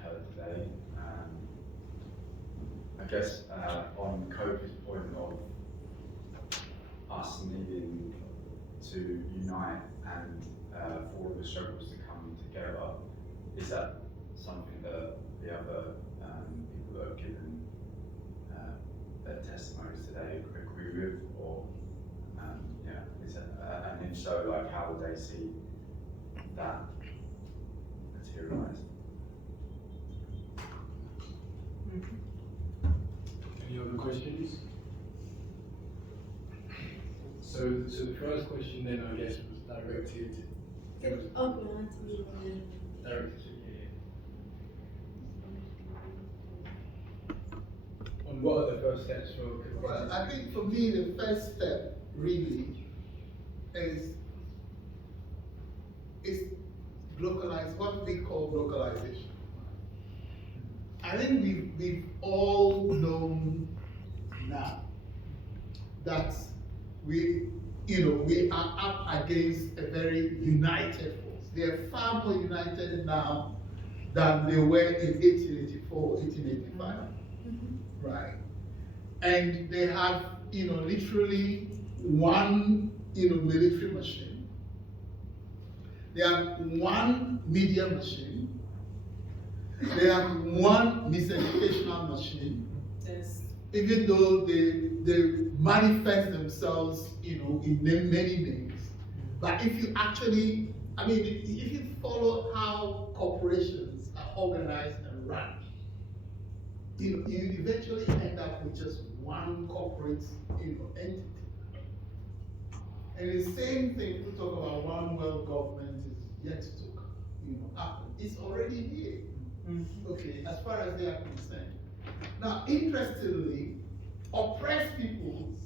heard today. I guess on Kofi's point of us needing to unite and for all the struggles to come together, is that something that the other people that have given their testimonies today agree with, or is it, and if so, like, how would they see that materialise? Any other questions? So the first question then, I guess, was directed. Directed to you. On what are the first steps for? Well, I think for me, the first step really is glocalize, what we call glocalization. I think we've all known now that we are up against a very united force. They are far more united now than they were in 1884, 1885, right? And they have, literally one, military machine. They have one media machine. They have one miseducational machine. Yes. Even though they manifest themselves, in many names. But if you actually, if you follow how corporations are organized and run, you eventually end up with just one corporate, entity. And the same thing, we talk about one world government is yet to, happen. It's already here. Okay, as far as they are concerned. Now, interestingly, oppressed peoples,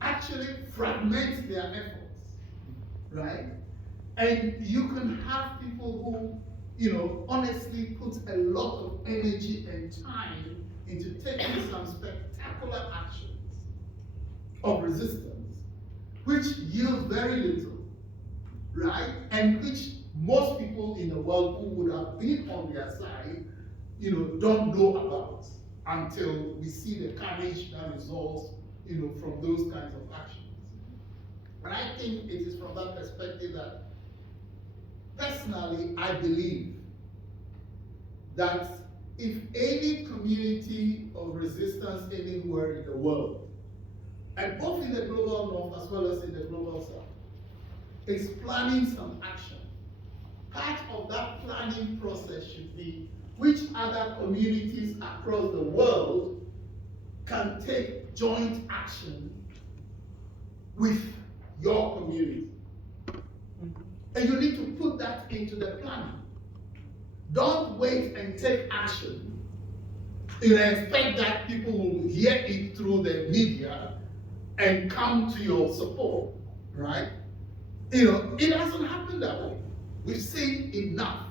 actually fragment their efforts, right? And you can have people who, honestly put a lot of energy and time into taking some spectacular actions of resistance, which yield very little, right? And which most people in the world who would have been on their side, don't know about until we see the carnage that results, from those kinds of actions. And I think it is from that perspective that, personally, I believe that if any community of resistance anywhere in the world, and both in the global north as well as in the global south, is planning some action, part of that planning process should be which other communities across the world can take joint action with your community. And you need to put that into the planning. Don't wait and take action and expect that people will hear it through the media and come to your support, right? It doesn't happen that way. We've seen enough.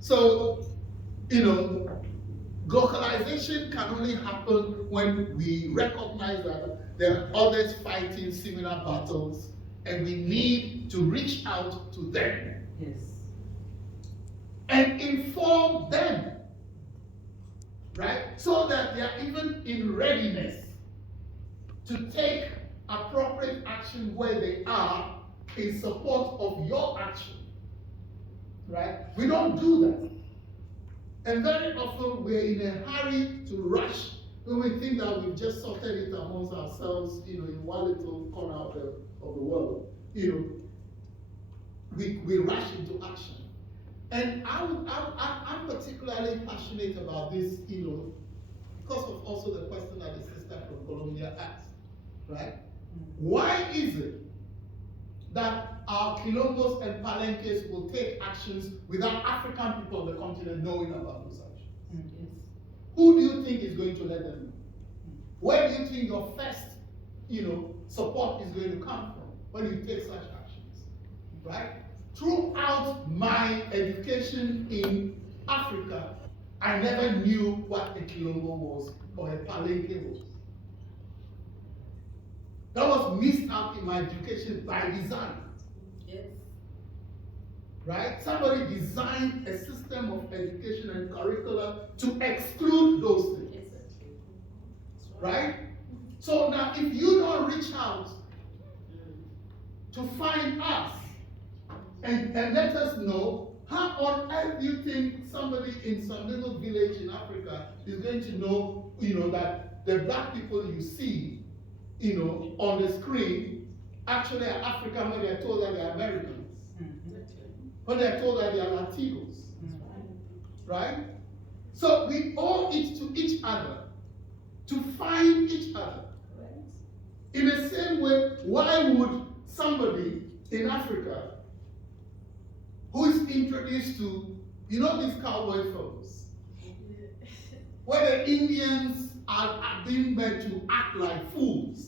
So, glocalization can only happen when we recognize that there are others fighting similar battles, and we need to reach out to them. Yes. And inform them, right? So that they are even in readiness to take appropriate action where they are in support of your action, right? We don't do that. And very often we're in a hurry to rush when we think that we've just sorted it amongst ourselves, in one little corner of the world. We rush into action. And I'm particularly passionate about this, because of also the question that the sister from Colombia asked, right? Why is it that our Quilombos and Palenques will take actions without African people on the continent knowing about those actions? Yes. Who do you think is going to let them know? Where do you think your first, support is going to come from when you take such actions, right? Throughout my education in Africa, I never knew what a Kilongo was or a Palenque was. That was missed out in my education by design. Yes. Right? Somebody designed a system of education and curricula to exclude those things. Exactly. Right? So now if you don't reach out to find us and let us know, how on earth do you think somebody in some little village in Africa is going to know, that the black people you see, on the screen actually are African when they're told that they're Americans, when they're told that they are Latinos, right? So we owe it to each other to find each other. In the same way, why would somebody in Africa who is introduced to, these cowboy films, where the Indians are being made to act like fools,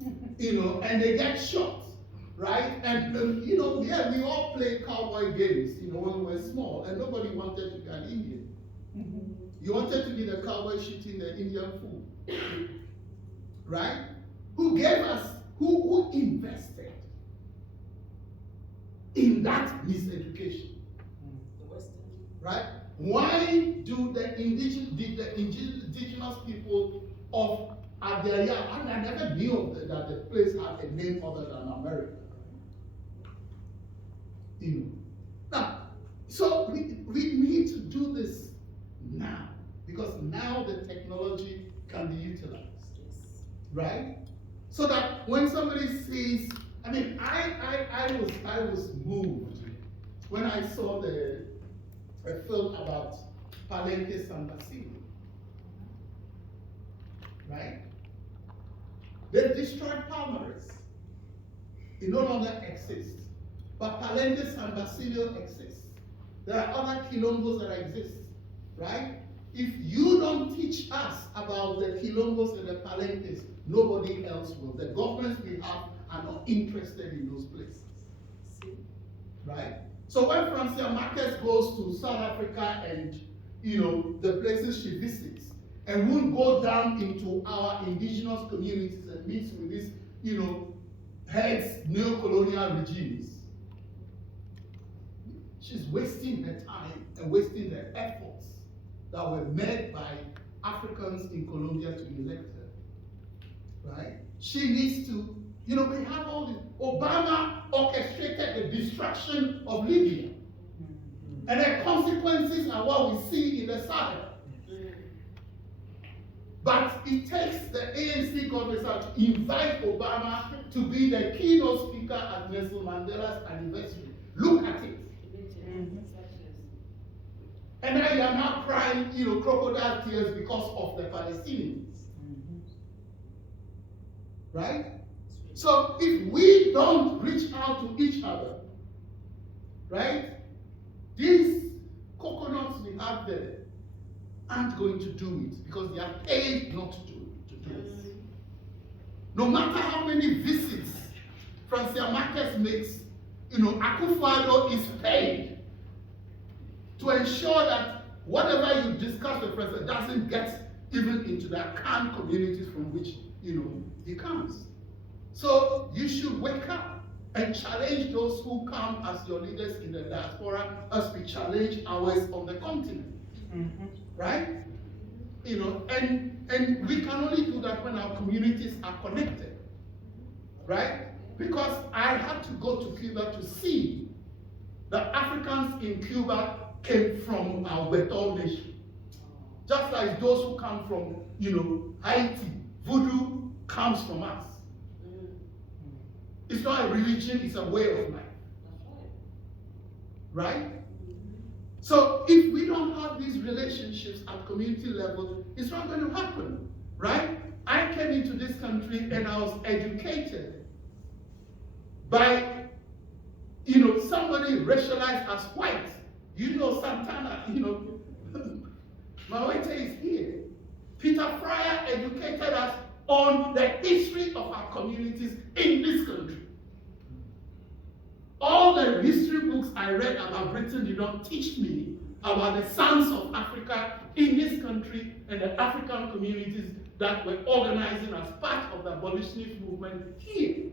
and they get shot, right? And, we all played cowboy games, when we were small, and nobody wanted to be an Indian. You wanted to be the cowboy shooting the Indian fool, right? Who gave us, who invested in that miseducation, right? Why do the indigenous people of Adelia, and I never knew that the place had a name other than America. Now, so we need to do this now, because now the technology can be utilized, right? So that when somebody sees, I was moved when I saw a film about Palenque San Basilio, right? They destroyed Palmares. It no longer exists. But Palenque San Basilio exists. There are other Quilongos that exist, right? If you don't teach us about the Quilongos and the Palenques, nobody else will. The governments we have are not interested in those places, right? So when Francia Marquez goes to South Africa and, the places she visits, and won't go down into our indigenous communities and meets with these, heads, neo-colonial regimes, she's wasting her time and wasting the efforts that were made by Africans in Colombia to elect her, right? She needs to, we have all this. Obama orchestrated the destruction of Libya. And the consequences are what we see in the Sahel. But it takes the ANC government to invite Obama to be the keynote speaker at Nelson Mandela's anniversary. Look at it. And now you are now crying, crocodile tears because of the Palestinians. Right? So if we don't reach out to each other, right, these coconuts we have there aren't going to do it because they are paid not to do it. No matter how many visits Francia Marquez makes, Akufo-Addo is paid to ensure that whatever you discuss with President doesn't get even into the Akan communities from which, he comes. So you should wake up and challenge those who come as your leaders in the diaspora as we challenge ours on the continent. Right? And we can only do that when our communities are connected. Right? Because I had to go to Cuba to see that Africans in Cuba came from our Beto nation. Just like those who come from, Haiti, voodoo comes from us. It's not a religion, it's a way of life. Right? So if we don't have these relationships at community level, it's not going to happen. Right? I came into this country and I was educated by, somebody racialized as white. Santana, Mawete is here. Peter Fryer educated us on the history of our communities in this country. All the history books I read about Britain did not teach me about the sons of Africa in this country and the African communities that were organizing as part of the abolitionist movement here.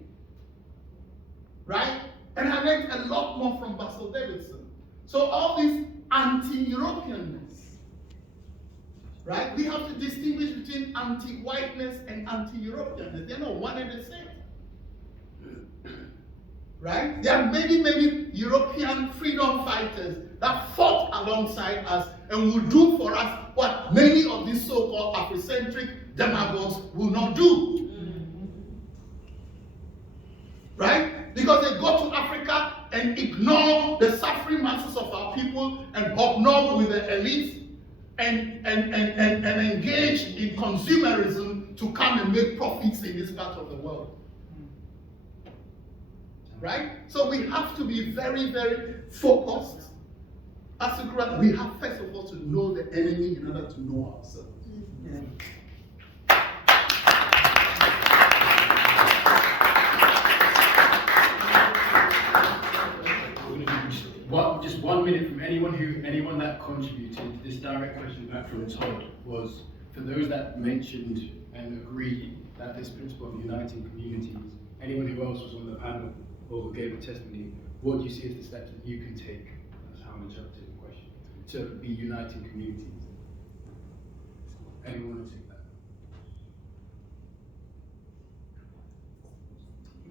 Right? And I learned a lot more from Basil Davidson. So all this anti-Europeanness, right? We have to distinguish between anti-whiteness and anti-Europeanness. They're not one and the same. Right? There are many, many European freedom fighters that fought alongside us and will do for us what many of these so-called Afrocentric demagogues will not do. Right? Because they go to Africa and ignore the suffering masses of our people and hobnob with the elites and engage in consumerism to come and make profits in this part of the world. Right? So we have to be very, very focused. As a group, we have first of all to know the enemy in order to know ourselves. Yeah. Just 1 minute from anyone that contributed. This direct question back from Todd was for those that mentioned and agreed that this principle of uniting communities. Anyone who else was on the panel or who gave a testimony, what do you see as the steps that you can take? That's how I'm interpreting the question. To be uniting communities. Anyone want to take that?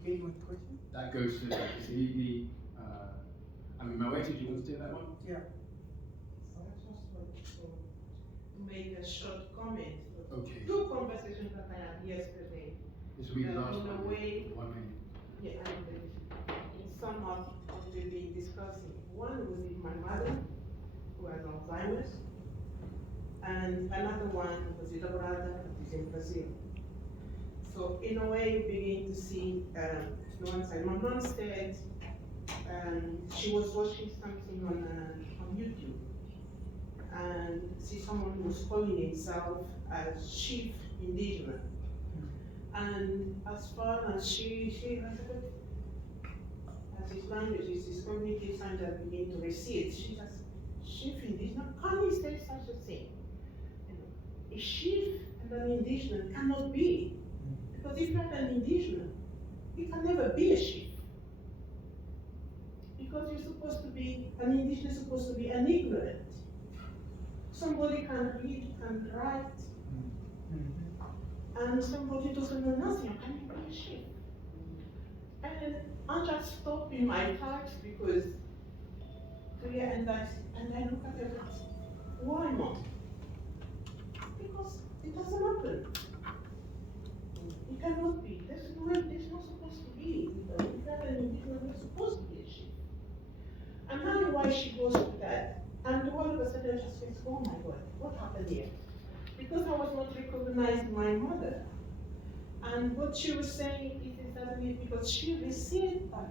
Okay, you want the question? That goes to Dr. Sahibi. I mean, my way to, do you want to take that one? Yeah. I just want to make a short comment. Okay. Two conversations that I had yesterday. This will be the last in a one. way, 1 minute. yeah, and in somewhat what we've been discussing. One was with my mother, who has Alzheimer's, and another one was with a brother who is in Brazil. So in a way, we begin to see the one side. My mom said she was watching something on YouTube, and see someone who was calling himself as Chief Indigenous. And as far as she has as his languages, his community standard begin to recede, she says, Chief Indigenous, can you say such a thing? You know, a chief and an indigenous cannot be. Because if you're an indigenous, you can never be a chief. Because you're supposed to be, an indigenous is supposed to be an ignorant. Somebody can read, can write, and somebody doesn't know nothing, can you be a chief? And I just stop in my tracks because, and I look at it, why not? Because it doesn't happen. It cannot be. There's not supposed to be. If you're an indigenous, you're supposed to be a chief. And now why she goes to that, and all of a sudden just thinks, oh my God, what happened here? Because I was not recognizing my mother. And what she was saying is exactly because she received back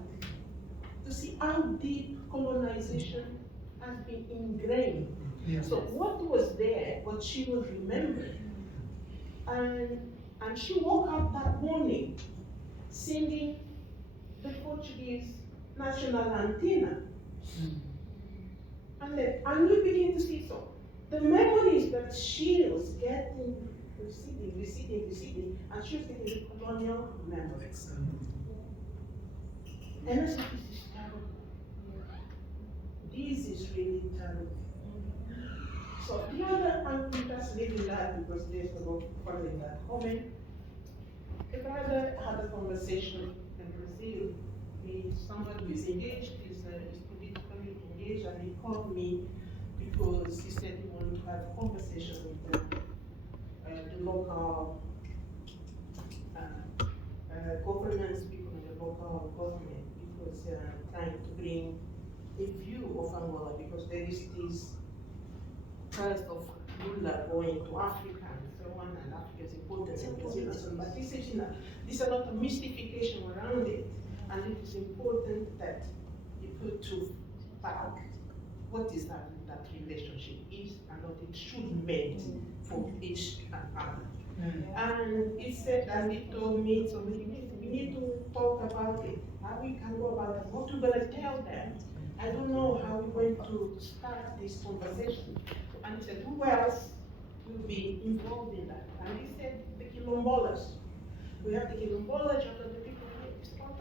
to see how deep colonization has been ingrained. Yes. So what was there, what she was remembering, and she woke up that morning singing the Portuguese national anthem. And we begin to see so the memories that she was getting, receding, and she was getting the colonial memories. And I said, this is terrible. This is really terrible. So the other, I'm just leaving that because there's no following that comment. A brother had a conversation in Brazil with someone who is engaged, is politically engaged, and he called me because he said he wanted to have a conversation with the local governments, people in the local government, because trying to bring a view of Angola, because there is this trust of Lula going to Africa and so on, and Africa's importance in Brazil and so on. But there's a lot of mystification around it, and it is important that you put to back what is that relationship is and what it should mean for each and other. And he said, and he told me, so we need to talk about it, how we can go about it, what we're going to tell them, I don't know how we're going to start this conversation. And he said, who else will be involved in that? And he said, the Quilombolas. We have the Quilombolas, and the people here. Oh,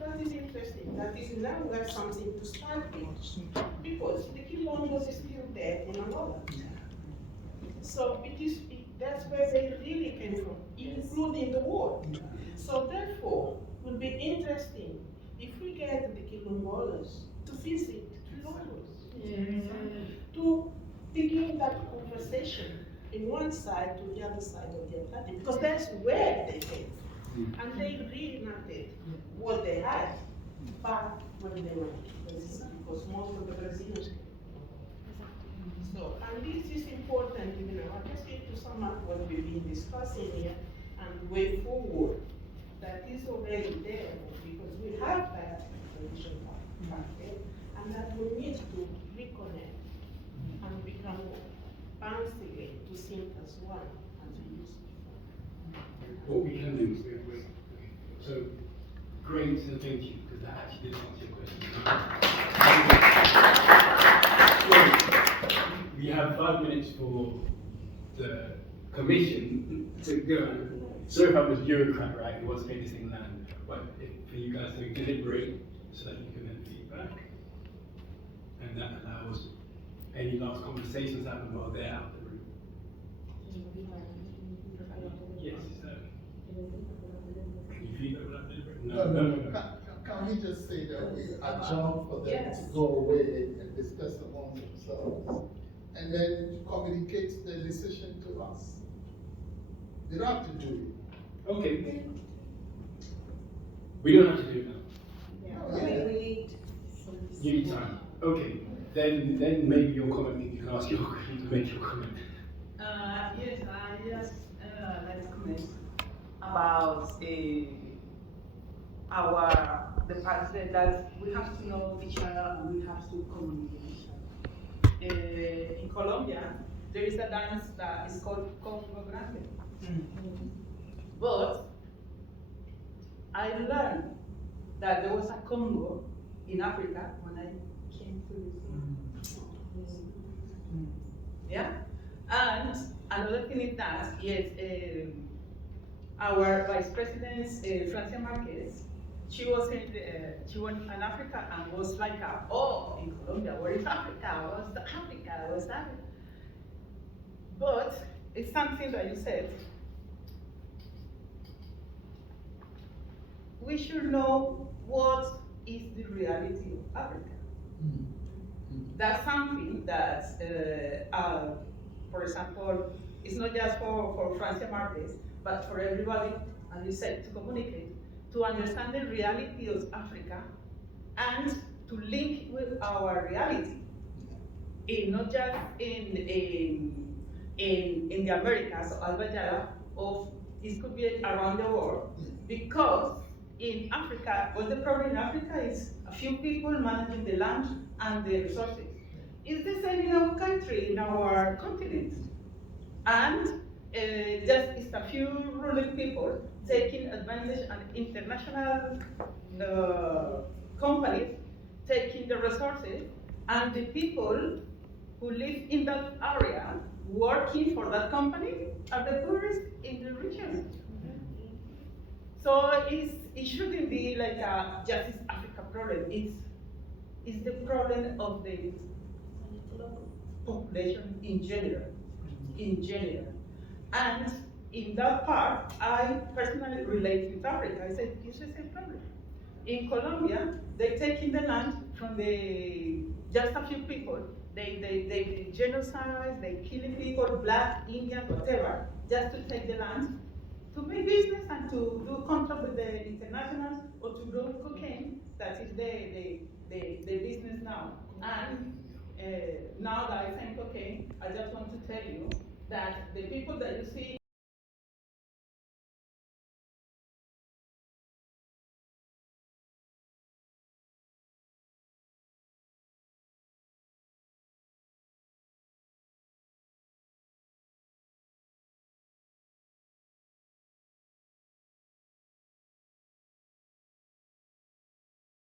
that is interesting. That is, now we have something to start with. Because the Quilombos is still there in Angola. So that's where they really came from, including the war. So therefore, it would be interesting if we get the Quilombolas to visit Quilombos, to begin that conversation in one side to the other side of the Atlantic, because that's where they came from. And they reenacted what they had back when they were in Brazil, because most of the Brazilians came. So, and this is important, I just need to sum up what we've been discussing here and way forward. That is already there, because we have that information back there, and that we need to reconnect and become bounce again to think as one and to use it. What we can do is wait. So, great, so thank you, because that actually did answer your question. We have 5 minutes for the commission to go. Sorry if I was bureaucrat, right? It was make this thing land, but for you guys to deliberate so that you can then feedback, and that allows any last conversations to happen while they're out the room. Yes, can you feedback without deliberating? No. Can we just say that we adjourn for them to go away and discuss among themselves, and then communicate the decision to us? They don't have to do it. Okay. We don't have to do it now. You need time. Okay. Then maybe your comment, you can ask your question to make your comment. Yes, I just like to comment about the part that we have to know each other and we have to communicate each other. In Colombia, there is a dance that is called Congo Grande. But I learned that there was a Congo in Africa when I came to this. Yeah? And another thing is that, yes, our Vice President, Francia Marquez, she was in Africa and was like, in Colombia, where is Africa? What's Africa? But it's something that you said. We should know what is the reality of Africa. That's something that, for example, it's not just for Francia Marquez, but for everybody, as you said, to communicate, to understand the reality of Africa, and to link with our reality, not just in the Americas or Albajara, or it could be around the world, because in Africa, the problem in Africa is a few people managing the land and the resources. It's the same in our country, in our continent. And just it's a few ruling people taking advantage, and international companies taking the resources, and the people who live in that area working for that company are the poorest in the region. So it shouldn't be like a just Africa problem. It's the problem of the population in general. And in that part, I personally relate with Africa. I said, it's the same problem. In Colombia, they're taking the land from just a few people. They genocide, they killing people, black, Indian, whatever, just to take the land, to make business and to do contract with the internationals, or to grow cocaine. That is the business now. And now that I say cocaine, I just want to tell you that the people that you see